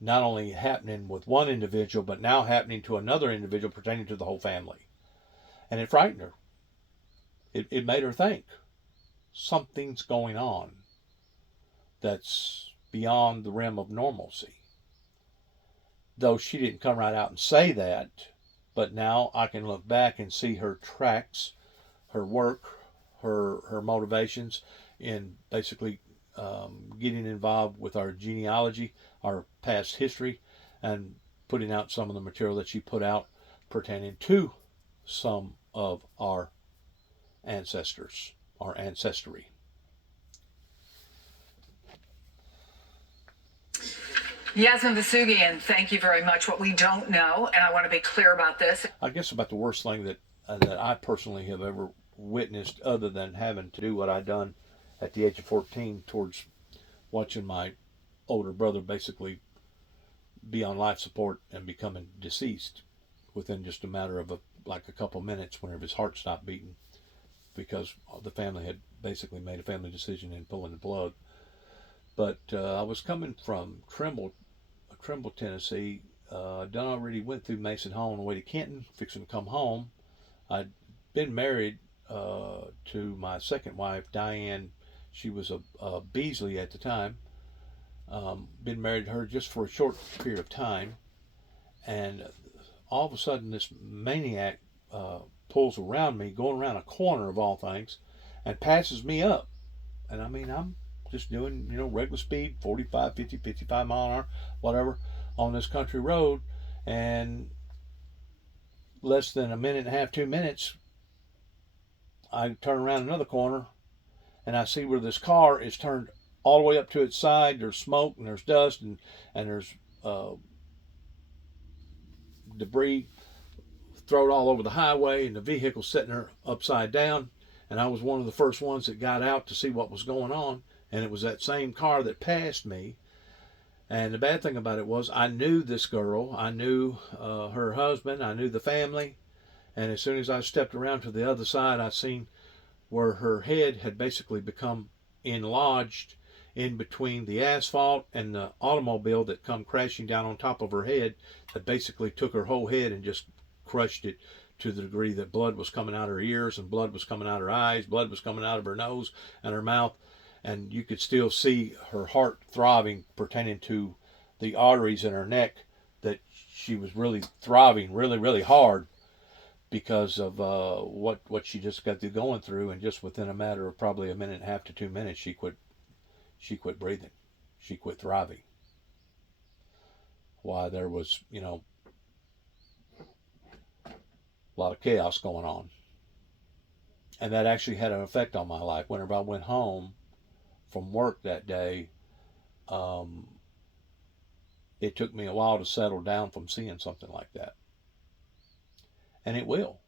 not only happening with one individual, but now happening to another individual pertaining to the whole family. And it frightened her. It made her think something's going on that's beyond the realm of normalcy. Though she didn't come right out and say that, but now I can look back and see her tracks, her work, her motivations in basically getting involved with our genealogy, our past history, and putting out some of the material that she put out pertaining to some of our ancestors, our ancestry. Yasmin Vasugian, thank you very much. What we don't know, and I want to be clear about this. I guess about the worst thing that I personally have ever witnessed, other than having to do what I done at the age of 14 towards watching my older brother basically be on life support and becoming deceased within just a matter of a couple minutes whenever his heart stopped beating, because the family had basically made a family decision in pulling the plug. But I was coming from Trimble, Tennessee. Done already went through Mason Hall on the way to Kenton, fixing to come home. I'd been married to my second wife, Diane. She was a Beasley at the time. Been married to her just for a short period of time. And all of a sudden, this maniac pulls around me, going around a corner of all things, and passes me up. And I mean, I'm just doing, regular speed, 45, 50, 55 mile an hour, whatever, on this country road. And less than a minute and a half, 2 minutes, I turn around another corner, and I see where this car is turned all the way up to its side. There's smoke, and there's dust, and there's debris thrown all over the highway, and the vehicle's sitting there upside down. And I was one of the first ones that got out to see what was going on. And it was that same car that passed me. And the bad thing about it was, I knew this girl. I knew her husband. I knew the family. And as soon as I stepped around to the other side, I seen where her head had basically become enlarged in between the asphalt and the automobile that come crashing down on top of her head, that basically took her whole head and just crushed it, to the degree that blood was coming out of her ears, and blood was coming out of her eyes, blood was coming out of her nose and her mouth. And you could still see her heart throbbing pertaining to the arteries in her neck, that she was really throbbing really, really hard because of what she just got through going through. And just within a matter of probably a minute and a half to 2 minutes, she quit breathing. She quit thriving. Why, there was, a lot of chaos going on. And that actually had an effect on my life. Whenever I went home from work that day, it took me a while to settle down from seeing something like that. And it will.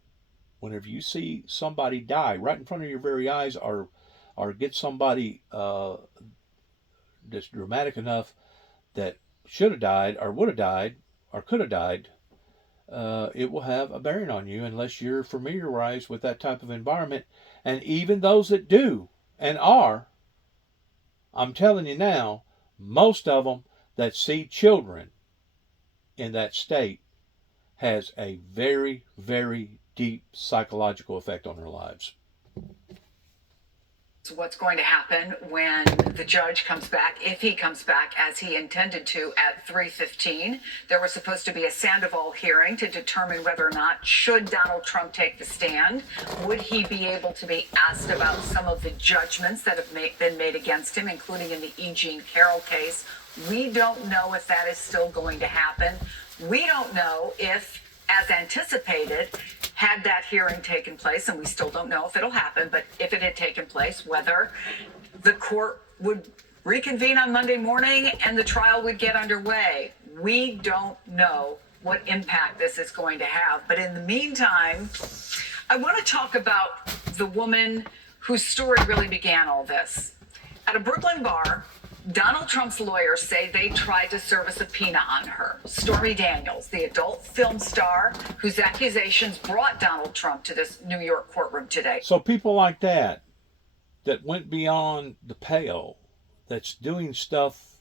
Whenever you see somebody die right in front of your very eyes, or get somebody that's dramatic enough that should have died, or would have died, or could have died, it will have a bearing on you unless you're familiarized with that type of environment. And even those that do and are, I'm telling you now, most of them that see children in that state has a very, very deep psychological effect on their lives. So what's going to happen when the judge comes back, if he comes back as he intended to at 3:15? There was supposed to be a Sandoval hearing to determine whether or not, should Donald Trump take the stand, would he be able to be asked about some of the judgments that have been made against him, including in the E. Jean Carroll case. We don't know if that is still going to happen. We don't know if, as anticipated, had that hearing taken place, and we still don't know if it'll happen, but if it had taken place, whether the court would reconvene on Monday morning and the trial would get underway. We don't know what impact this is going to have. But in the meantime, I want to talk about the woman whose story really began all this. At a Brooklyn bar, Donald Trump's lawyers say they tried to serve a subpoena on her. Stormy Daniels, the adult film star whose accusations brought Donald Trump to this New York courtroom today. So people like that went beyond the pale, that's doing stuff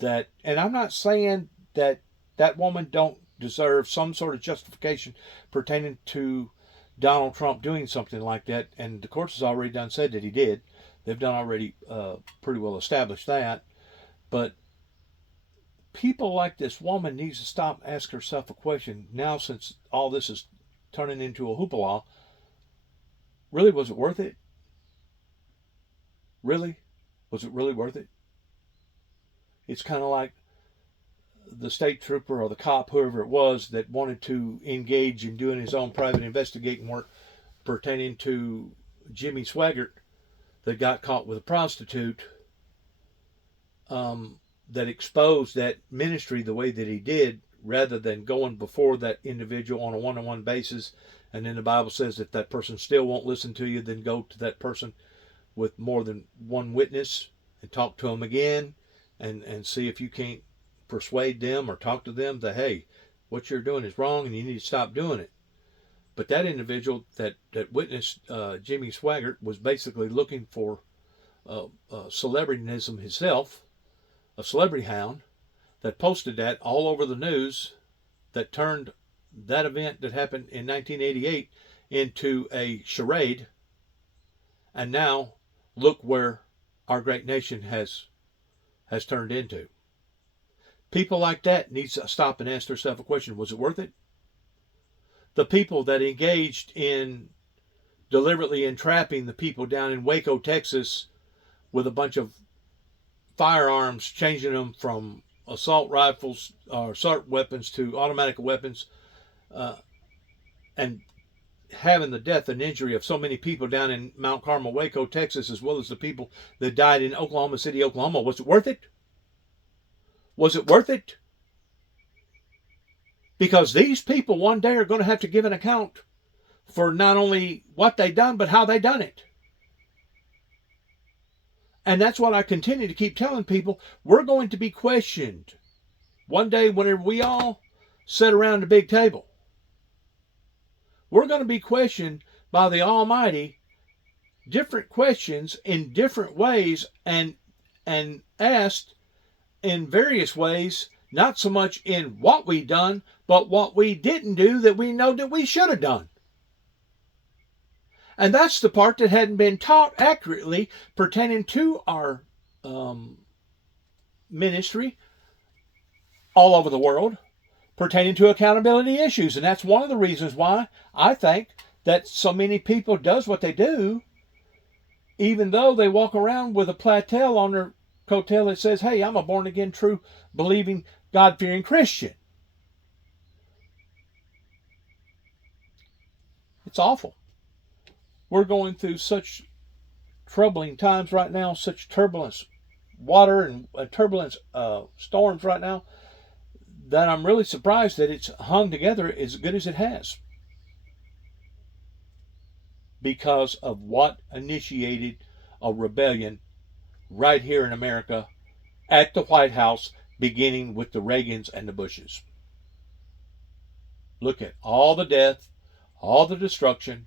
that, and I'm not saying that that woman don't deserve some sort of justification pertaining to Donald Trump doing something like that, and the courts has already done said that he did. They've done already pretty well established that. But people like this woman needs to stop and ask herself a question now, since all this is turning into a hoopla. Really, was it worth it? Really? Was it really worth it? It's kind of like the state trooper or the cop, whoever it was, that wanted to engage in doing his own private investigating work pertaining to Jimmy Swaggart, that got caught with a prostitute, that exposed that ministry the way that he did, rather than going before that individual on a one-on-one basis. And then the Bible says if that person still won't listen to you, then go to that person with more than one witness and talk to them again, and see if you can't persuade them or talk to them that, hey, what you're doing is wrong and you need to stop doing it. But that individual that witnessed Jimmy Swaggart was basically looking for celebrityism himself, a celebrity hound, that posted that all over the news, that turned that event that happened in 1988 into a charade. And now look where our great nation has turned into. People like that need to stop and ask themselves a question: was it worth it? The people that engaged in deliberately entrapping the people down in Waco, Texas, with a bunch of firearms, changing them from assault rifles or assault weapons to automatic weapons, and having the death and injury of so many people down in Mount Carmel, Waco, Texas, as well as the people that died in Oklahoma City, Oklahoma. Was it worth it? Was it worth it? Because these people one day are going to have to give an account for not only what they done, but how they done it. And that's what I continue to keep telling people. We're going to be questioned one day whenever we all sit around the big table. We're going to be questioned by the Almighty, different questions in different ways, and asked in various ways, not so much in what we done, but what we didn't do that we know that we should have done. And that's the part that hadn't been taught accurately pertaining to our ministry all over the world, pertaining to accountability issues. And that's one of the reasons why I think that so many people does what they do, even though they walk around with a platel on their coattail that says, hey, I'm a born-again, true, believing, God-fearing Christian. It's awful. We're going through such troubling times right now, such turbulence, water and turbulence storms right now, that I'm really surprised that it's hung together as good as it has. because of what initiated a rebellion right here in America at the White House, beginning with the Reagans and the Bushes. Look at all the death, all the destruction,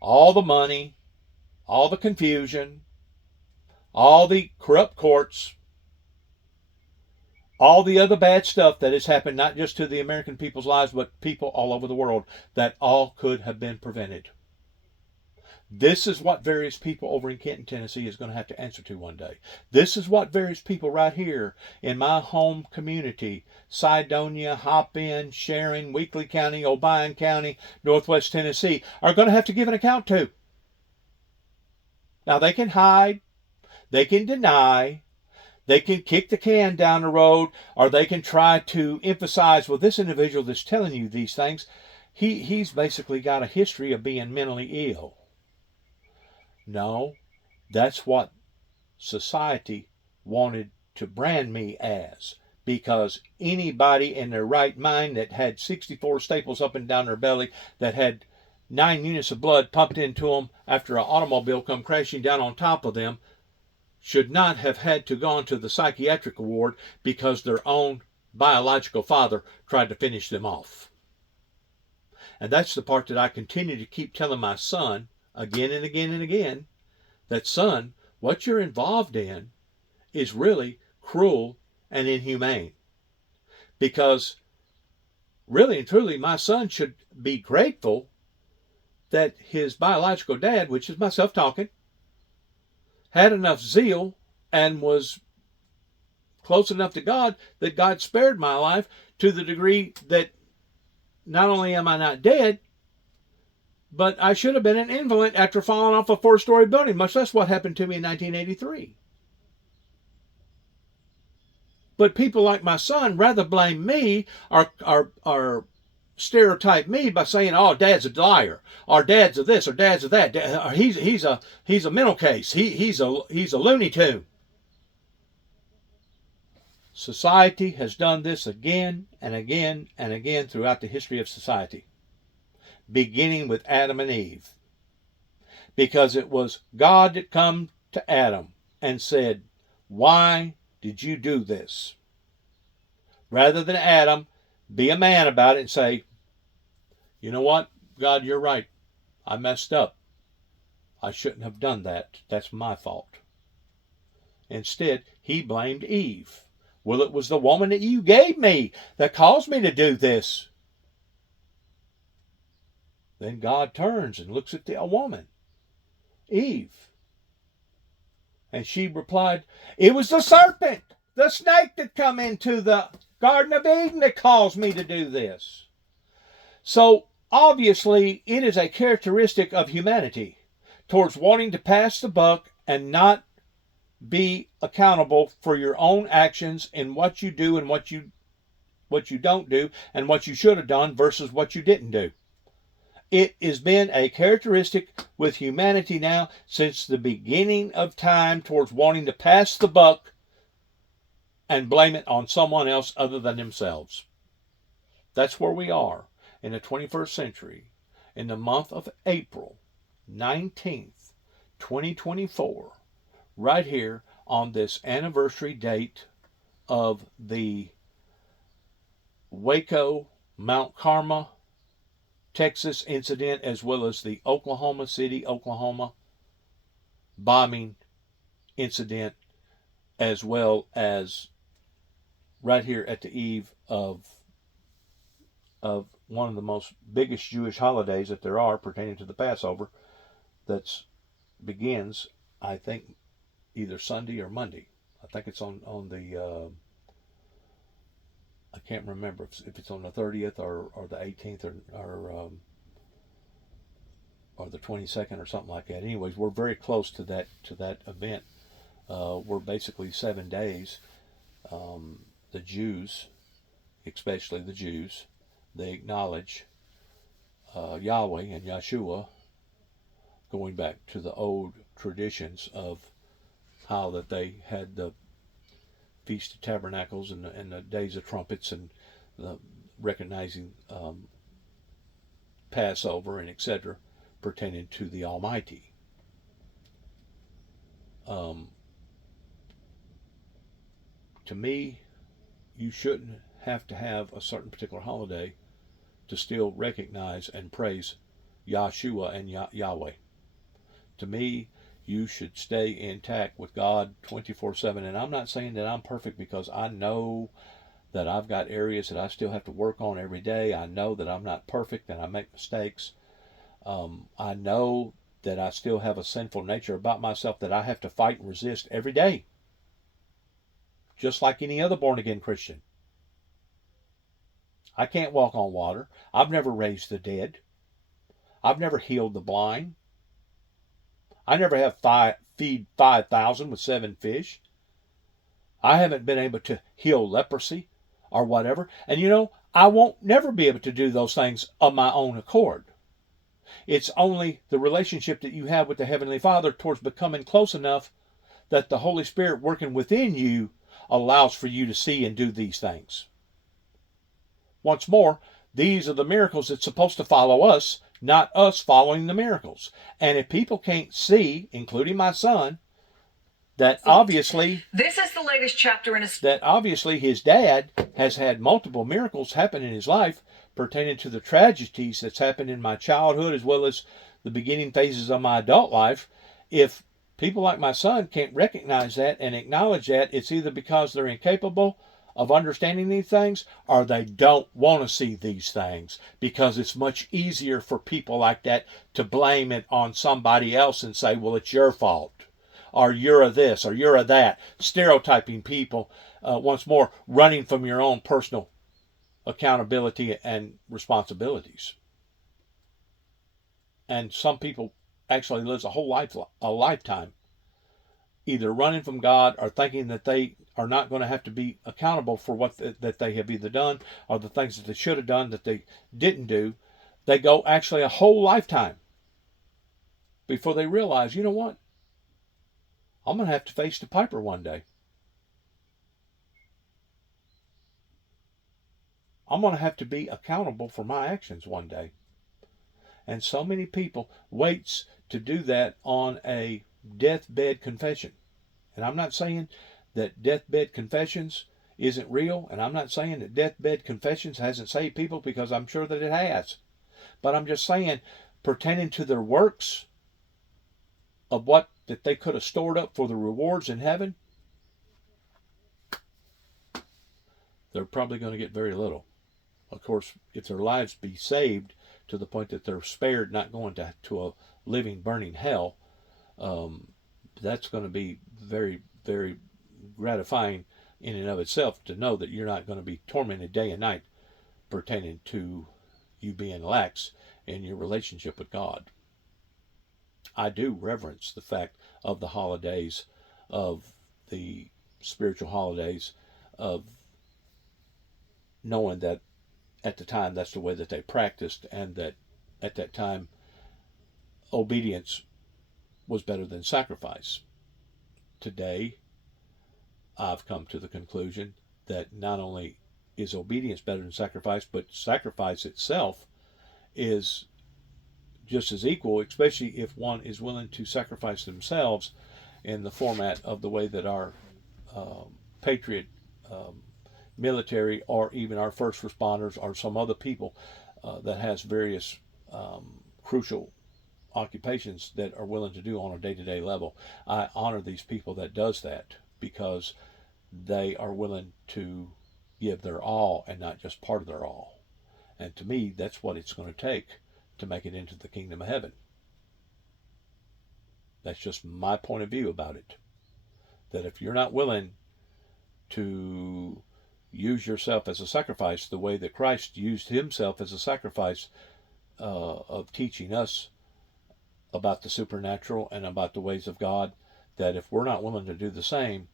all the money, all the confusion, all the corrupt courts, all the other bad stuff that has happened, not just to the American people's lives, but people all over the world, that all could have been prevented. This is what various people over in Kenton, Tennessee is going to have to answer to one day. This is what various people right here in my home community, Cydonia, Hopin, Sharon, Weakley County, Obion County, Northwest Tennessee, are going to have to give an account to. Now, they can hide, they can deny, they can kick the can down the road, or they can try to emphasize, well, this individual that's telling you these things, he's basically got a history of being mentally ill. No, that's what society wanted to brand me as, because anybody in their right mind that had 64 staples up and down their belly, that had 9 units of blood pumped into them after an automobile come crashing down on top of them, should not have had to go to the psychiatric ward because their own biological father tried to finish them off. And that's the part that I continue to keep telling my son again and again and again, that, son, what you're involved in is really cruel and inhumane. Because really and truly, my son should be grateful that his biological dad, which is myself talking, had enough zeal and was close enough to God that God spared my life, to the degree that not only am I not dead, but I should have been an invalid after falling off a 4-story building, much less what happened to me in 1983. But people like my son rather blame me or stereotype me by saying, "Oh, Dad's a liar," or "Dad's a this," or "Dad's a that." Or he's a mental case. He's a Looney Tune. Society has done this again and again and again throughout the history of society, beginning with Adam and Eve. Because it was God that come to Adam and said, "Why did you do this?" Rather than Adam be a man about it and say, "You know what, God, you're right. I messed up. I shouldn't have done that. That's my fault." Instead, he blamed Eve. "Well, it was the woman that you gave me that caused me to do this." Then God turns and looks at the woman, Eve. And she replied, "It was the serpent, the snake that come into the Garden of Eden that caused me to do this." So obviously it is a characteristic of humanity towards wanting to pass the buck and not be accountable for your own actions in what you do and what you don't do, and what you should have done versus what you didn't do. It has been a characteristic with humanity now since the beginning of time, towards wanting to pass the buck and blame it on someone else other than themselves. That's where we are in the 21st century, in the month of April 19th, 2024, right here on this anniversary date of the Waco, Mount Carmel, Texas incident, as well as the Oklahoma City, Oklahoma bombing incident, as well as right here at the eve of one of the most biggest Jewish holidays that there are, pertaining to the Passover, that begins, I think, either Sunday or Monday. I think it's on the I can't remember if it's on the 30th or the 18th or the 22nd or something like that. Anyways, we're very close to that event. We're basically 7 days. The Jews, especially the Jews, they acknowledge Yahweh and Yeshua, going back to the old traditions of how that they had the Feast of Tabernacles and the Days of Trumpets, and recognizing Passover, and etc., pertaining to the Almighty. To me, you shouldn't have to have a certain particular holiday to still recognize and praise Yahshua and Yahweh. To me, you should stay intact with God 24/7. And I'm not saying that I'm perfect, because I know that I've got areas that I still have to work on every day. I know that I'm not perfect and I make mistakes. I know that I still have a sinful nature about myself that I have to fight and resist every day, just like any other born-again Christian. I can't walk on water. I've never raised the dead. I've never healed the blind. I never have feed 5,000 with 7 fish. I haven't been able to heal leprosy or whatever. And you know, I won't never be able to do those things of my own accord. It's only the relationship that you have with the Heavenly Father towards becoming close enough that the Holy Spirit working within you allows for you to see and do these things. Once more, these are the miracles that's supposed to follow us, not us following the miracles. And if people can't see, including my son, that obviously This is the latest chapter in his dad has had multiple miracles happen in his life pertaining to the tragedies that's happened in my childhood as well as the beginning phases of my adult life. If people like my son can't recognize that and acknowledge that, it's either because they're incapable of understanding these things or they don't want to see these things, because it's much easier for people like that to blame it on somebody else and say, well, it's your fault, or you're a this, or you're a that, stereotyping people, once more, running from your own personal accountability and responsibilities. And some people actually live a lifetime either running from God or thinking that they are not going to have to be accountable for what that they have either done or the things that they should have done that they didn't do. They go actually a whole lifetime before they realize, you know what? I'm going to have to face the piper one day. I'm going to have to be accountable for my actions one day. And so many people waits to do that on a deathbed confession. And I'm not saying that deathbed confessions isn't real, and I'm not saying that deathbed confessions hasn't saved people, because I'm sure that it has. But I'm just saying, pertaining to their works of what that they could have stored up for the rewards in heaven, they're probably going to get very little. Of course, if their lives be saved to the point that they're spared not going to a living, burning hell, that's going to be very, very gratifying in and of itself to know that you're not going to be tormented day and night pertaining to you being lax in your relationship with God. I do reverence the fact of the holidays, of the spiritual holidays, of knowing that at the time that's the way that they practiced, and that at that time obedience was better than sacrifice. Today, I've come to the conclusion that not only is obedience better than sacrifice, but sacrifice itself is just as equal, especially if one is willing to sacrifice themselves in the format of the way that our patriot military, or even our first responders, or some other people that has various crucial occupations that are willing to do on a day-to-day level. I honor these people that does that, because they are willing to give their all and not just part of their all. And to me, that's what it's going to take to make it into the kingdom of heaven. That's just my point of view about it. That if you're not willing to use yourself as a sacrifice the way that Christ used himself as a sacrifice, of teaching us about the supernatural and about the ways of God, that if we're not willing to do the same,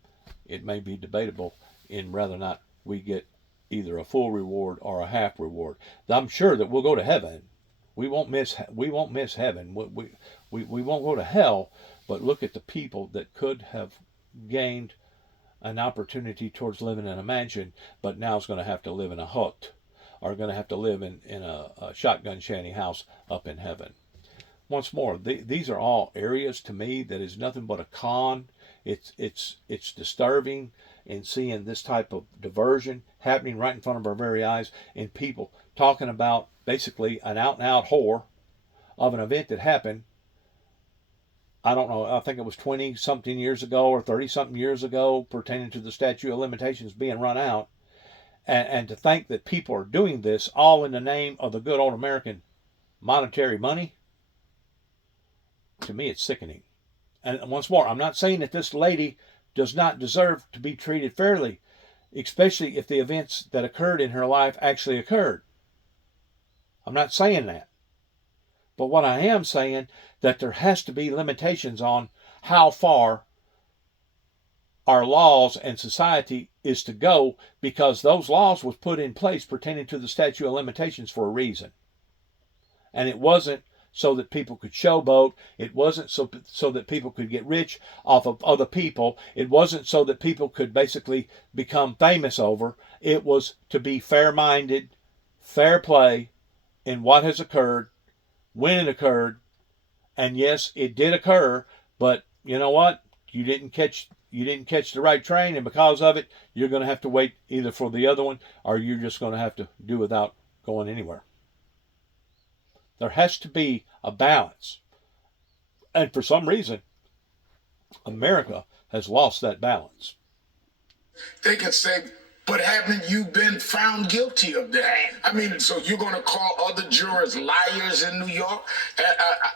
it may be debatable in whether or not we get either a full reward or a half reward. I'm sure that we'll go to heaven. We won't miss heaven. We won't go to hell. But look at the people that could have gained an opportunity towards living in a mansion, but now is going to have to live in a hut, are going to have to live in a shotgun shanty house up in heaven. Once more, these are all areas to me that is nothing but a con. It's disturbing in seeing this type of diversion happening right in front of our very eyes, and people talking about basically an out-and-out whore of an event that happened, I don't know, I think it was 20-something years ago or 30-something years ago, pertaining to the statute of limitations being run out. And to think that people are doing this all in the name of the good old American monetary money, to me it's sickening. And once more, I'm not saying that this lady does not deserve to be treated fairly, especially if the events that occurred in her life actually occurred. I'm not saying that. But what I am saying, that there has to be limitations on how far our laws and society is to go, because those laws was put in place pertaining to the statute of limitations for a reason. And it wasn't so that people could showboat. It wasn't so that people could get rich off of other people. It wasn't so that people could basically become famous over. It was to be fair-minded, fair play in what has occurred, when it occurred. And yes, it did occur, but you know what? You didn't catch the right train, and because of it, you're going to have to wait either for the other one, or you're just going to have to do without going anywhere. There has to be a balance. And for some reason, America has lost that balance. They can say, but haven't you been found guilty of that? I mean, so you're going to call other jurors liars in New York?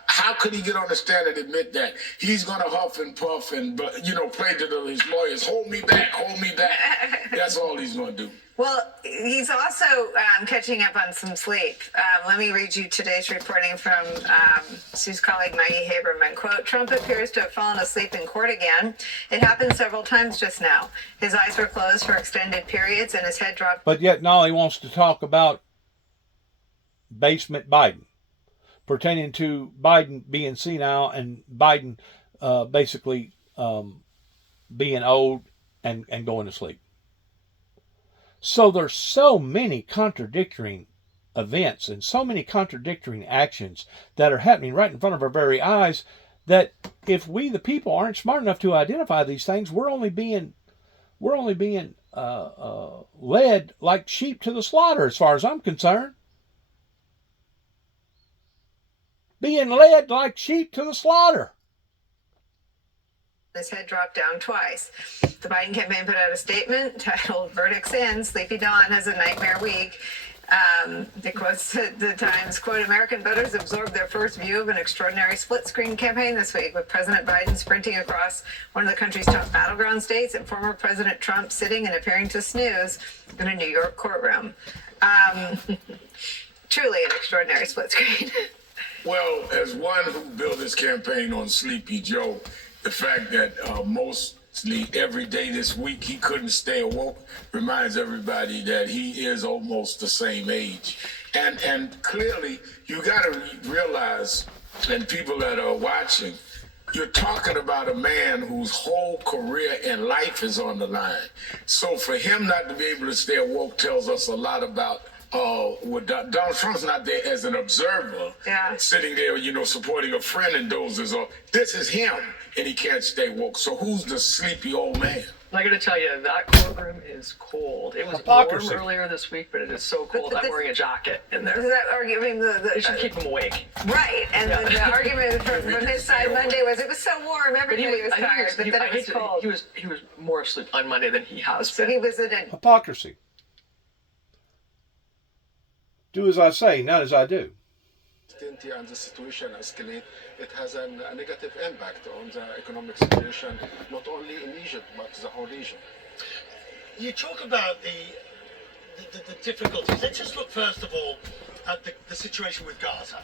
How could he get on the stand and admit that? He's going to huff and puff and, play to his lawyers, hold me back, hold me back. That's all he's going to do. Well, he's also catching up on some sleep. Let me read you today's reporting from Sue's colleague Maggie Haberman. Quote, Trump appears to have fallen asleep in court again. It happened several times just now. His eyes were closed for extended periods and his head dropped. But yet now he wants to talk about basement Biden, pertaining to Biden being senile and Biden basically being old and going to sleep. So there's so many contradictory events and so many contradictory actions that are happening right in front of our very eyes, that if we, the people, aren't smart enough to identify these things, we're only being led like sheep to the slaughter, as far as I'm concerned. Being led like sheep to the slaughter. His head dropped down twice. The Biden campaign put out a statement titled "Verdicts In. Sleepy Dawn has a nightmare week." It quotes the Times, quote, American voters absorbed their first view of an extraordinary split-screen campaign this week, with President Biden sprinting across one of the country's top battleground states and former President Trump sitting and appearing to snooze in a New York courtroom. Truly an extraordinary split screen. Well, as one who built his campaign on Sleepy Joe, the fact that mostly every day this week he couldn't stay awoke reminds everybody that he is almost the same age. And clearly, you got to realize, and people that are watching, you're talking about a man whose whole career and life is on the line. So for him not to be able to stay awoke tells us a lot about Donald Trump's not there as an observer, sitting there, supporting a friend and dozes off. This is him, and he can't stay woke. So who's the sleepy old man? I got to tell you, that courtroom is cold. It was warm earlier this week, but it is so cold. I'm wearing a jacket in there. That argument, It should keep him awake. Right, and the argument from his side Monday was it was so warm, everybody was tired, but then it was cold. He was more asleep on Monday than he has so been. He was in a hypocrisy. Do as I say, not as I do. And the situation escalate, it has a negative impact on the economic situation, not only in Egypt, but the whole region. You talk about the difficulties. Let's just look first of all at the situation with Gaza.